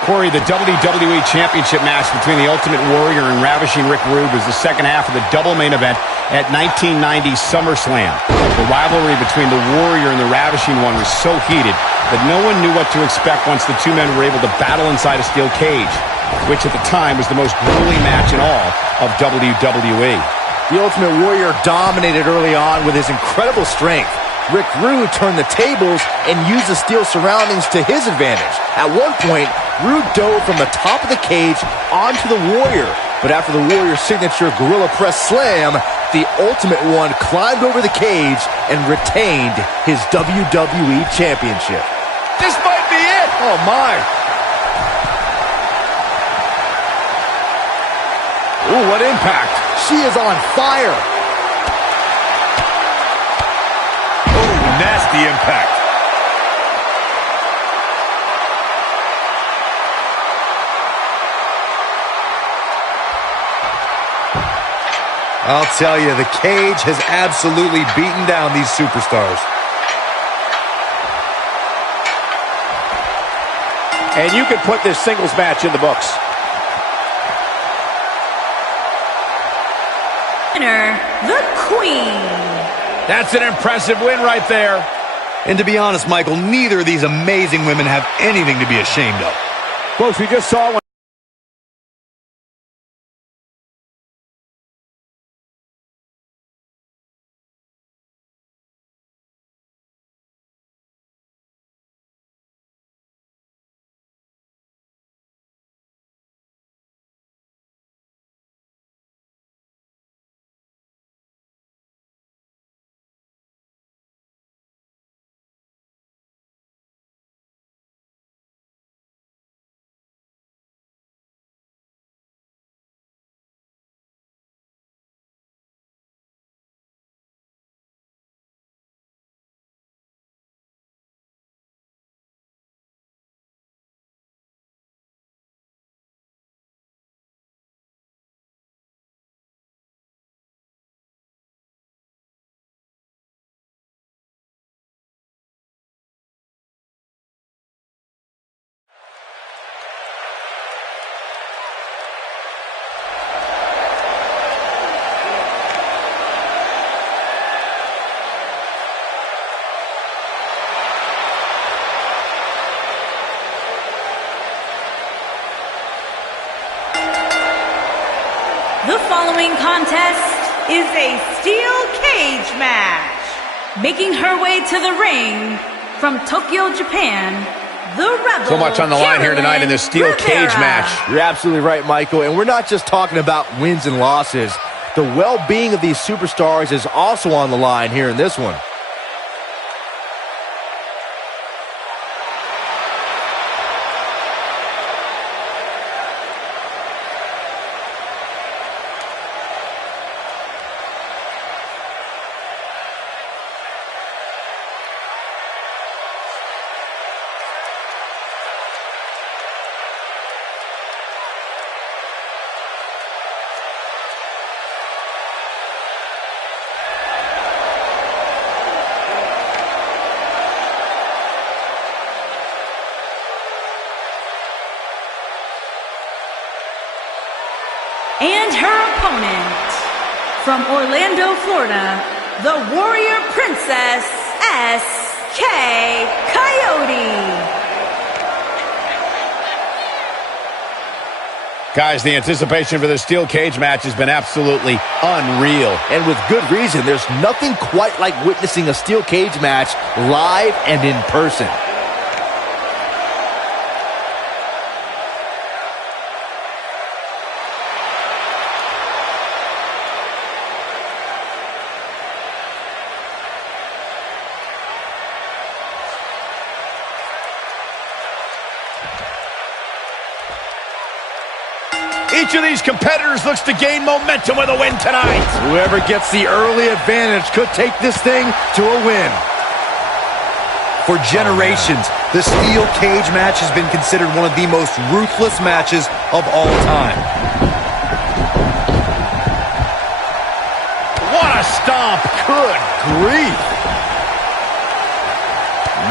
Corey, the WWE Championship match between the Ultimate Warrior and Ravishing Rick Rude was the second half of the double main event at 1990 SummerSlam. The rivalry between the Warrior and the Ravishing One was so heated that no one knew what to expect once the two men were able to battle inside a steel cage, which at the time was the most grueling match in all of WWE. The Ultimate Warrior dominated early on with his incredible strength. Rick Rude turned the tables and used the steel surroundings to his advantage. At one point, Rude dove from the top of the cage onto the Warrior. But after the Warrior's signature Gorilla Press Slam, the Ultimate One climbed over the cage and retained his WWE Championship. This might be it. Oh, my. Ooh, what impact. She is on fire. Ooh, nasty impact. I'll tell you, the cage has absolutely beaten down these superstars. And you can put this singles match in the books. Winner, the Queen. That's an impressive win right there. And to be honest, Michael, neither of these amazing women have anything to be ashamed of. Folks, we just saw one. The following contest is a steel cage match. Making her way to the ring from Tokyo, Japan, the Rebel. So much on the line here tonight in this steel cage match. You're absolutely right, Michael. And we're not just talking about wins and losses. The well-being of these superstars is also on the line here in this one. And her opponent, from Orlando, Florida, the Warrior Princess, S.K. Coyote. Guys, the anticipation for this steel cage match has been absolutely unreal. And with good reason. There's nothing quite like witnessing a steel cage match live and in person. Each of these competitors looks to gain momentum with a win tonight. Whoever gets the early advantage could take this thing to a win. For generations, the steel cage match has been considered one of the most ruthless matches of all time. What a stomp. Good grief.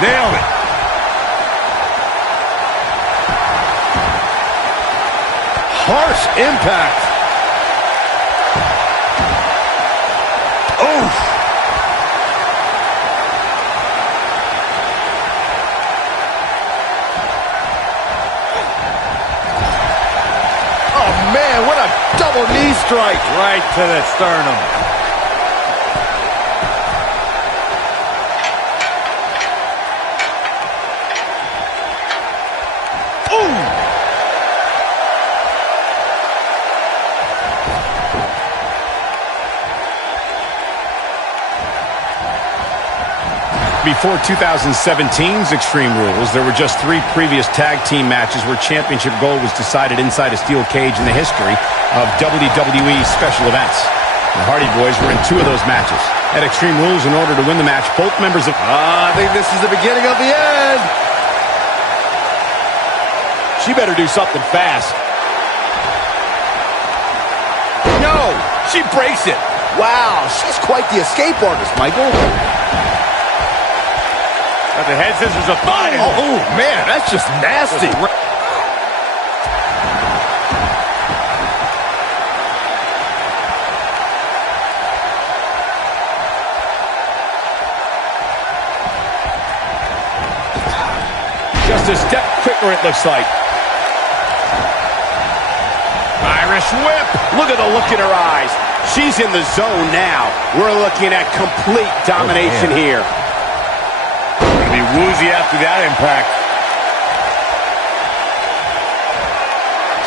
Nailed it. Harsh impact. Oof. Oh, man, what a double knee strike. Right to the sternum. Ooh. Before 2017's Extreme Rules, there were just 3 previous tag team matches where championship gold was decided inside a steel cage in the history of WWE special events. The Hardy Boys were in 2 of those matches. At Extreme Rules, in order to win the match, both members of... I think this is the beginning of the end. She better do something fast. No, she breaks it. Wow, she's quite the escape artist, Michael. Got the head scissors applied. Oh, man, that's just nasty. Just a step quicker, it looks like. Irish whip. Look at the look in her eyes. She's in the zone now. We're looking at complete domination here. Gonna be woozy after that impact.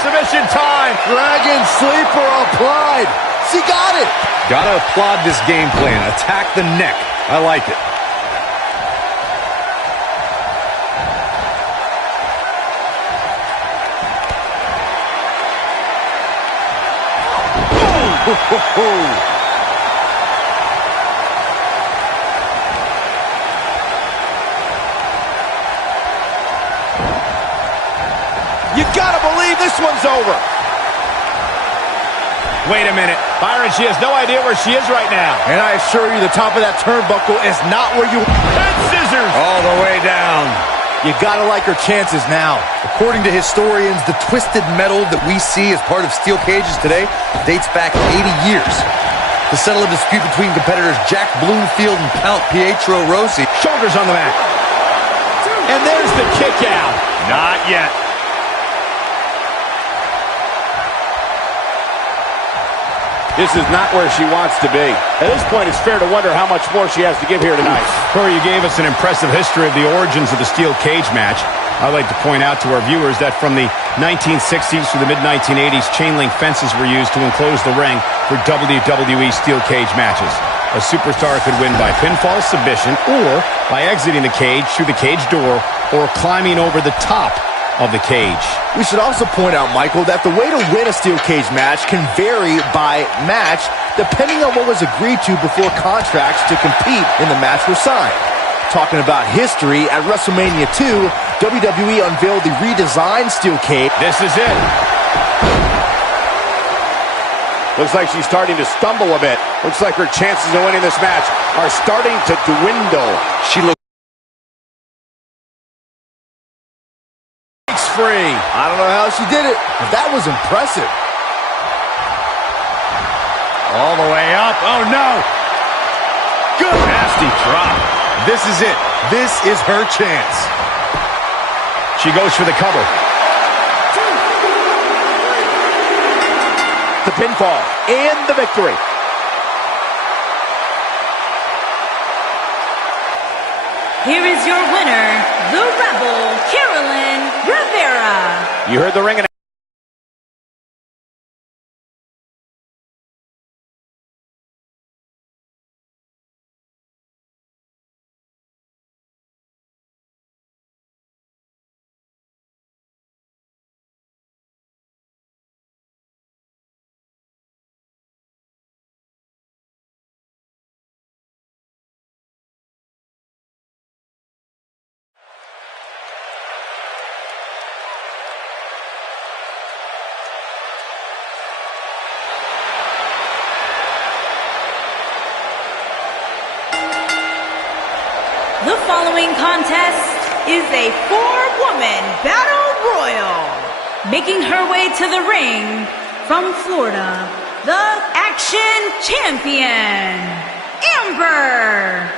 Submission time. Dragon sleeper applied. She got it. Gotta applaud this game plan. Attack the neck. I like it. You gotta believe this one's over. Wait a minute. Byron, she has no idea where she is right now. And I assure you, the top of that turnbuckle is not where you... Head scissors. All the way down. You gotta like her chances now. According to historians, the twisted metal that we see as part of steel cages today dates back 80 years. To settle a dispute between competitors Jack Bloomfield and Count Pietro Rossi. Shoulders on the mat. And there's the kick out. Not yet. This is not where she wants to be. At this point, it's fair to wonder how much more she has to give here tonight. Corey, you gave us an impressive history of the origins of the steel cage match. I'd like to point out to our viewers that from the 1960s to the mid-1980s, chain link fences were used to enclose the ring for WWE steel cage matches. A superstar could win by pinfall submission or by exiting the cage through the cage door or climbing over the top of the cage. We should also point out, Michael, that the way to win a steel cage match can vary by match depending on what was agreed to before contracts to compete in the match were signed. Talking about history, at WrestleMania 2, WWE unveiled the redesigned steel cage. This is it. Looks like she's starting to stumble a bit. Looks like her chances of winning this match are starting to dwindle. She looks Free. I don't know how she did it, but that was impressive. All the way up. Oh, no. good. Nasty drop. This is it. This is her chance. She goes for the cover. The pinfall and the victory. Here is your winner, the Rebel, Carolyn Rivera. You heard the ring. The following contest is a four-woman battle royal. Making her way to the ring from Florida, the Action Champion, Amber.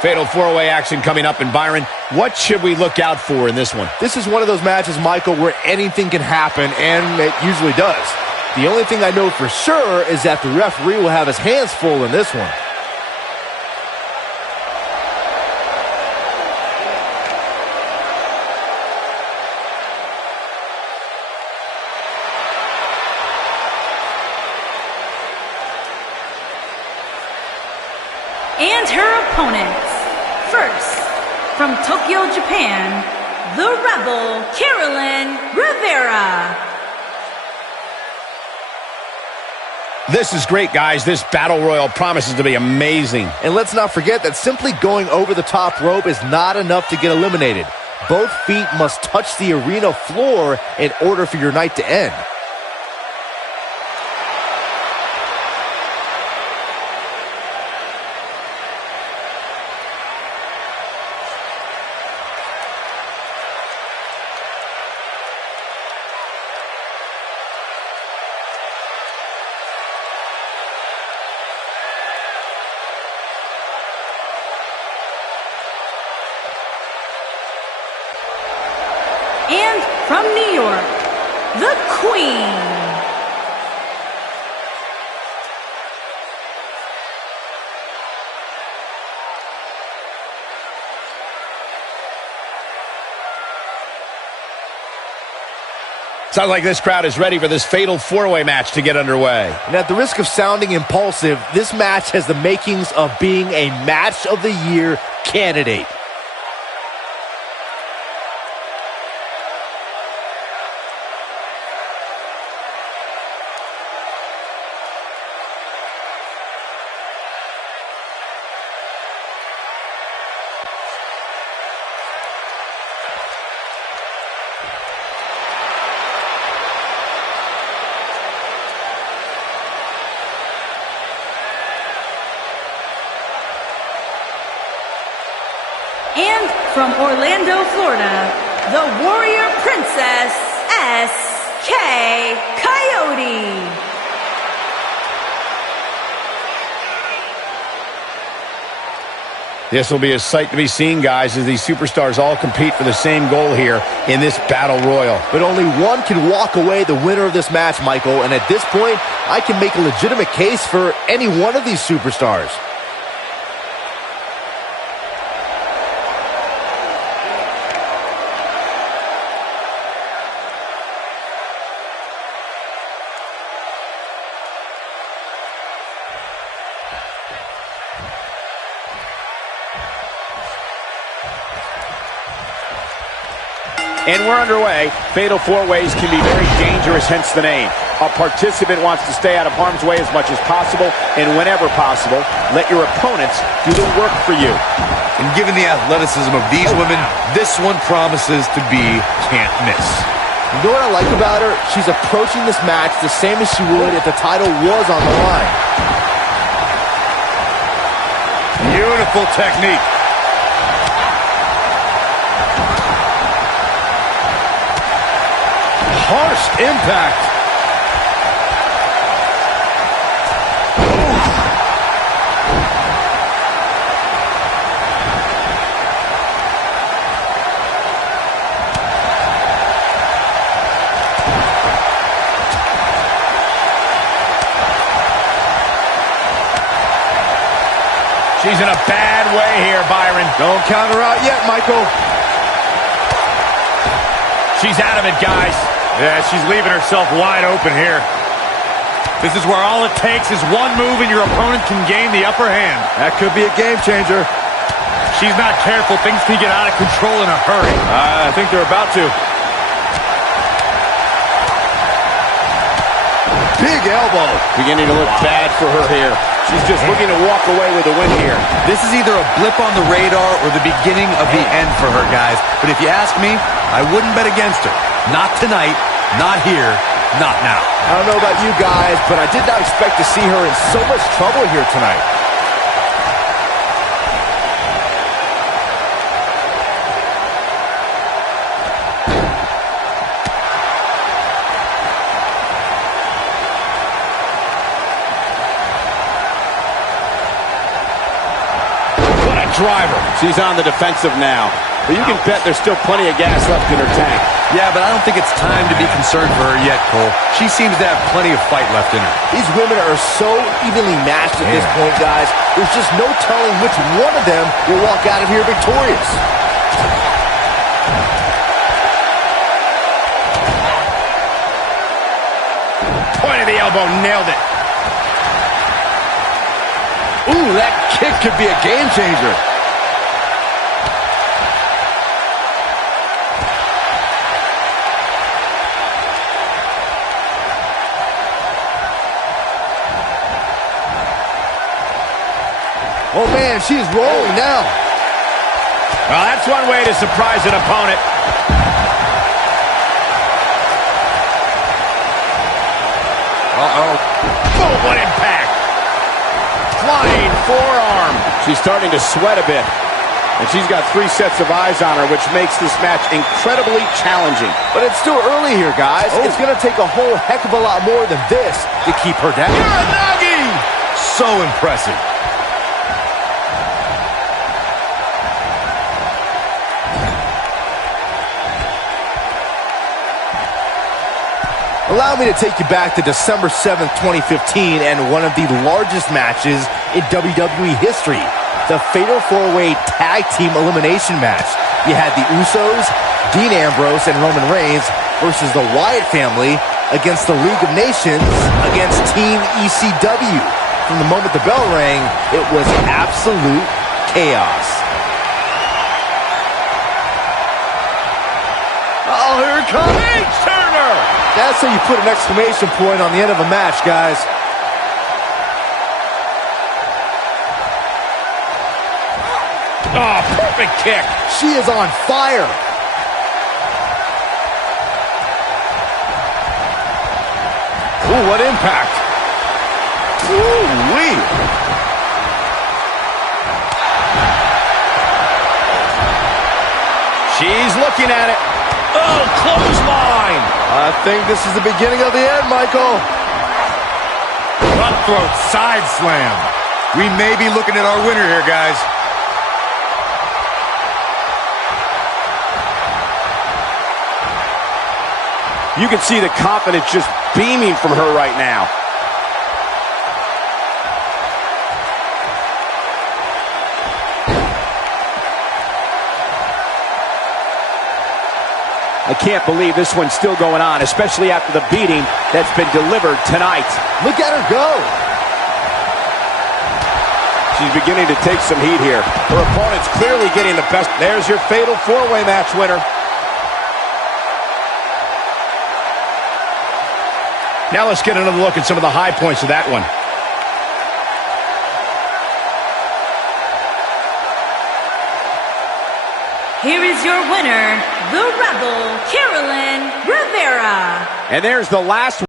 Fatal four-way action coming up, and Byron, What should we look out for in this one? This is one of those matches, Michael, where anything can happen, and it usually does. The only thing I know for sure is that the referee will have his hands full in this one. And her opponents. First, from Tokyo, Japan, the Rebel, Carolyn Rivera. This is great, guys. This battle royal promises to be amazing. And let's not forget that simply going over the top rope is not enough to get eliminated. Both feet must touch the arena floor in order for your night to end. And from New York, the Queen. Sounds like this crowd is ready for this fatal four-way match to get underway. And at the risk of sounding impulsive, this match has the makings of being a Match of the Year candidate. And from Orlando, Florida, the Warrior Princess, S.K. Coyote. This will be a sight to be seen, guys, as these superstars all compete for the same goal here in this battle royal. But only one can walk away the winner of this match, Michael, and at this point, I can make a legitimate case for any one of these superstars. And we're underway. Fatal four-ways can be very dangerous, hence the name. A participant wants to stay out of harm's way as much as possible, and whenever possible, let your opponents do the work for you. And given the athleticism of these women, this one promises to be can't miss. You know what I like about her? She's approaching this match the same as she would if the title was on the line. Beautiful technique. Harsh impact. She's in a bad way here, Byron. Don't count her out yet, Michael. She's out of it, guys. Yeah, she's leaving herself wide open here. This is where all it takes is one move and your opponent can gain the upper hand. That could be a game changer. She's not careful. Things can get out of control in a hurry. I think they're about to. Big elbow. Beginning to look bad for her here. She's just looking to walk away with a win here. This is either a blip on the radar or the beginning of the end for her, guys. But if you ask me, I wouldn't bet against her. Not tonight, not here, not now. I don't know about you guys, but I did not expect to see her in so much trouble here tonight. Driver. She's on the defensive now. But you can bet there's still plenty of gas left in her tank. Yeah, but I don't think it's time to be concerned for her yet, Cole. She seems to have plenty of fight left in her. These women are so evenly matched at this point, guys. There's just no telling which one of them will walk out of here victorious. Point of the elbow, nailed it. Ooh, that kick could be a game changer. Oh, man, she's rolling now. Well, that's one way to surprise an opponent. Uh-oh. Boom, what impact. Flying forearm. She's starting to sweat a bit. And she's got 3 sets of eyes on her, which makes this match incredibly challenging. But it's still early here, guys. It's going to take a whole heck of a lot more than this to keep her down. Uranagi! So impressive. Allow me to take you back to December 7th, 2015, and one of the largest matches in WWE history, the Fatal 4-Way Tag Team Elimination match. You had the Usos, Dean Ambrose, and Roman Reigns versus the Wyatt family against the League of Nations against Team ECW. From the moment the bell rang, it was absolute chaos. Oh, here it comes. H-turner! That's how you put an exclamation point on the end of a match, guys. Oh, perfect kick. She is on fire. Ooh, what impact. Ooh-wee. She's looking at it. Oh, clothesline. I think this is the beginning of the end, Michael. Cutthroat side slam. We may be looking at our winner here, guys. You can see the confidence just beaming from her right now. I can't believe this one's still going on, especially after the beating that's been delivered tonight. Look at her go. She's beginning to take some heat here. Her opponent's clearly getting the best. There's your Fatal 4-Way match winner. Now let's get another look at some of the high points of that one. Here is your winner, the Rebel, Carolyn Rivera. And there's the last one.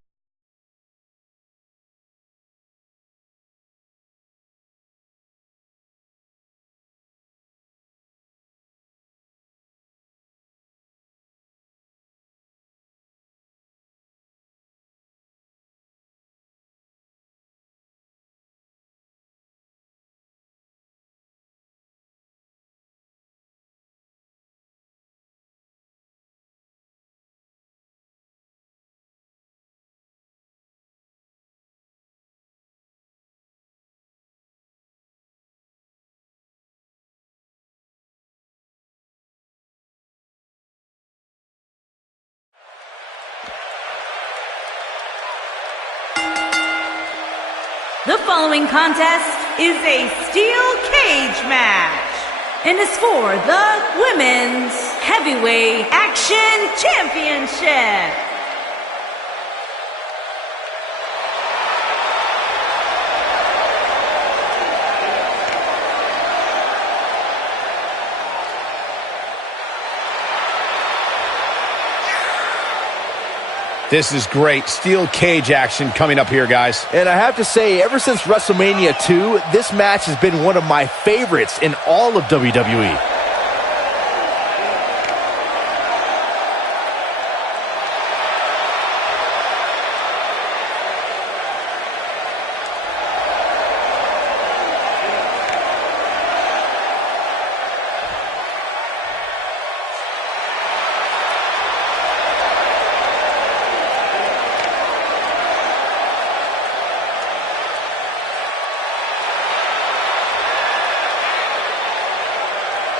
The following contest is a steel cage match and is for the Women's Heavyweight Action Championship. This is great. Steel cage action coming up here, guys. And I have to say, ever since WrestleMania 2, this match has been one of my favorites in all of WWE.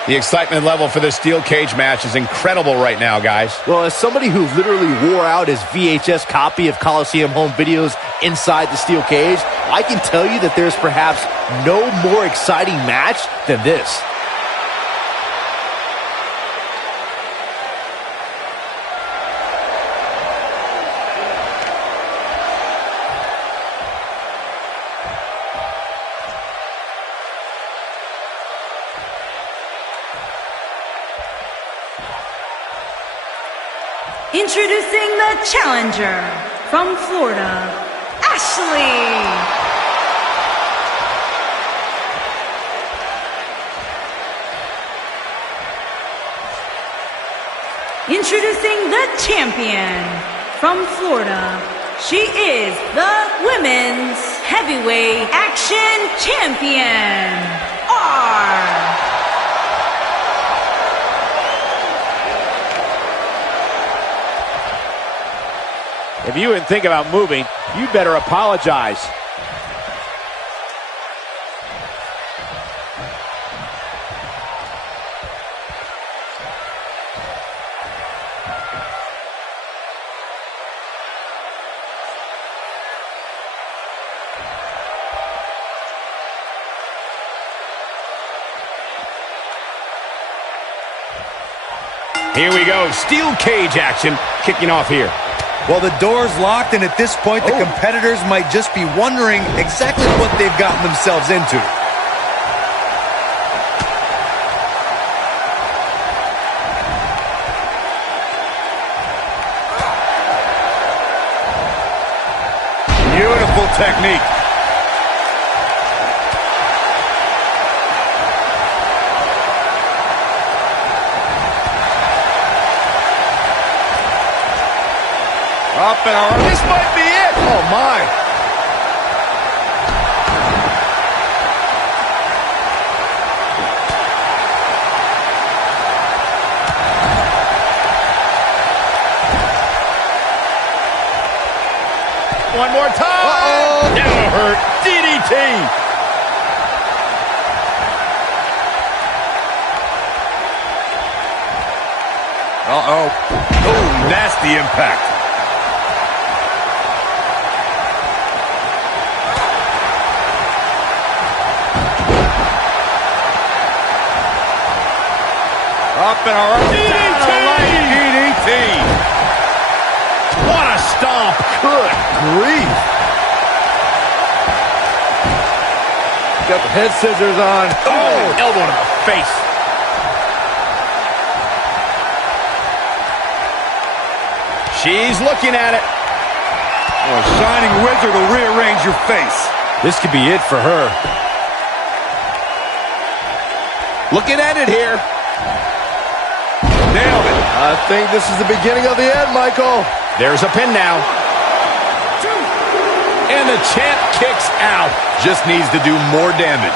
The excitement level for this steel cage match is incredible right now, guys. Well, as somebody who literally wore out his VHS copy of Coliseum home videos inside the steel cage, I can tell you that there's perhaps no more exciting match than this. Introducing the challenger from Florida, Ashley. Introducing the champion from Florida. She is the Women's Heavyweight Action Champion, R. If you even think about moving, you better apologize. Here we go. Steel cage action kicking off here. Well, the door's locked, and at this point, the competitors might just be wondering exactly what they've gotten themselves into. Beautiful technique. Up and around. This might be it. Oh, my. One more time. Uh-oh. That'll hurt. DDT. Uh-oh. Oh, nasty impact. Up and around. DDT! What a stomp. Good grief. Got the head scissors on. Oh, elbow to the face. She's looking at it. Oh, a shining wizard will rearrange your face. This could be it for her. Looking at it here. Nailed it. I think this is the beginning of the end, Michael. There's a pin now. And the champ kicks out. Just needs to do more damage.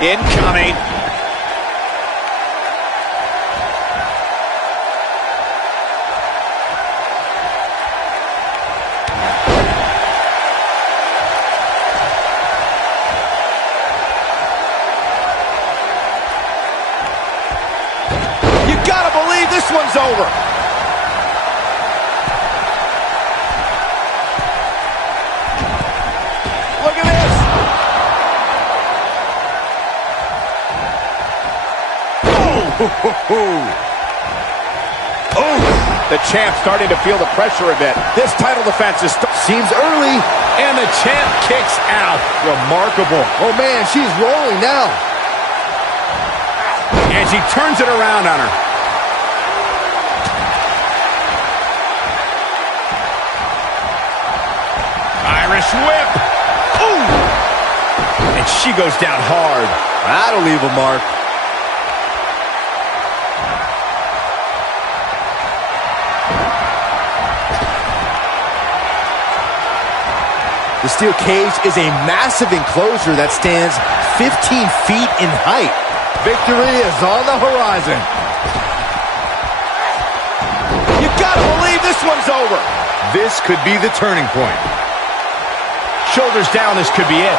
Incoming. You gotta believe this one's over. Look at this. Oh, the champ starting to feel the pressure a bit. This title defense Seems early. And the champ kicks out. Remarkable. Oh, man, she's rolling now. And she turns it around on her. Irish whip. Ooh. And she goes down hard. That'll leave a mark. The steel cage is a massive enclosure that stands 15 feet in height. Victory is on the horizon. You gotta believe this This one's over. This could be the turning point. Shoulders down, this could be it.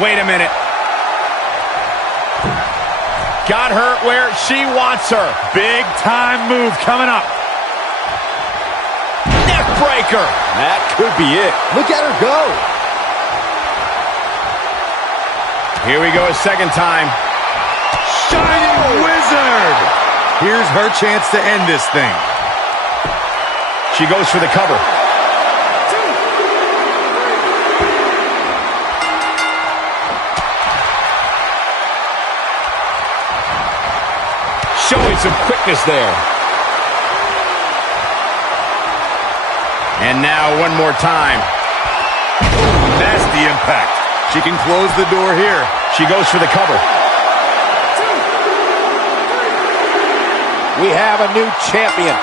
Wait a minute. Got her where she wants her. Big time move coming up. Neck breaker. That could be it. Look at her go. Here we go a second time. Shining Wizard! Here's her chance to end this thing. She goes for the cover. Showing some quickness there. And now one more time. Nasty impact. She can close the door here. She goes for the cover. We have a new champion.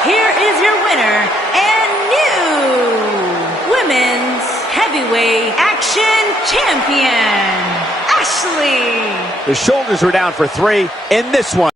Here is your winner and new Women's Heavyweight Action Champion, Ashley. The shoulders were down for 3, and this one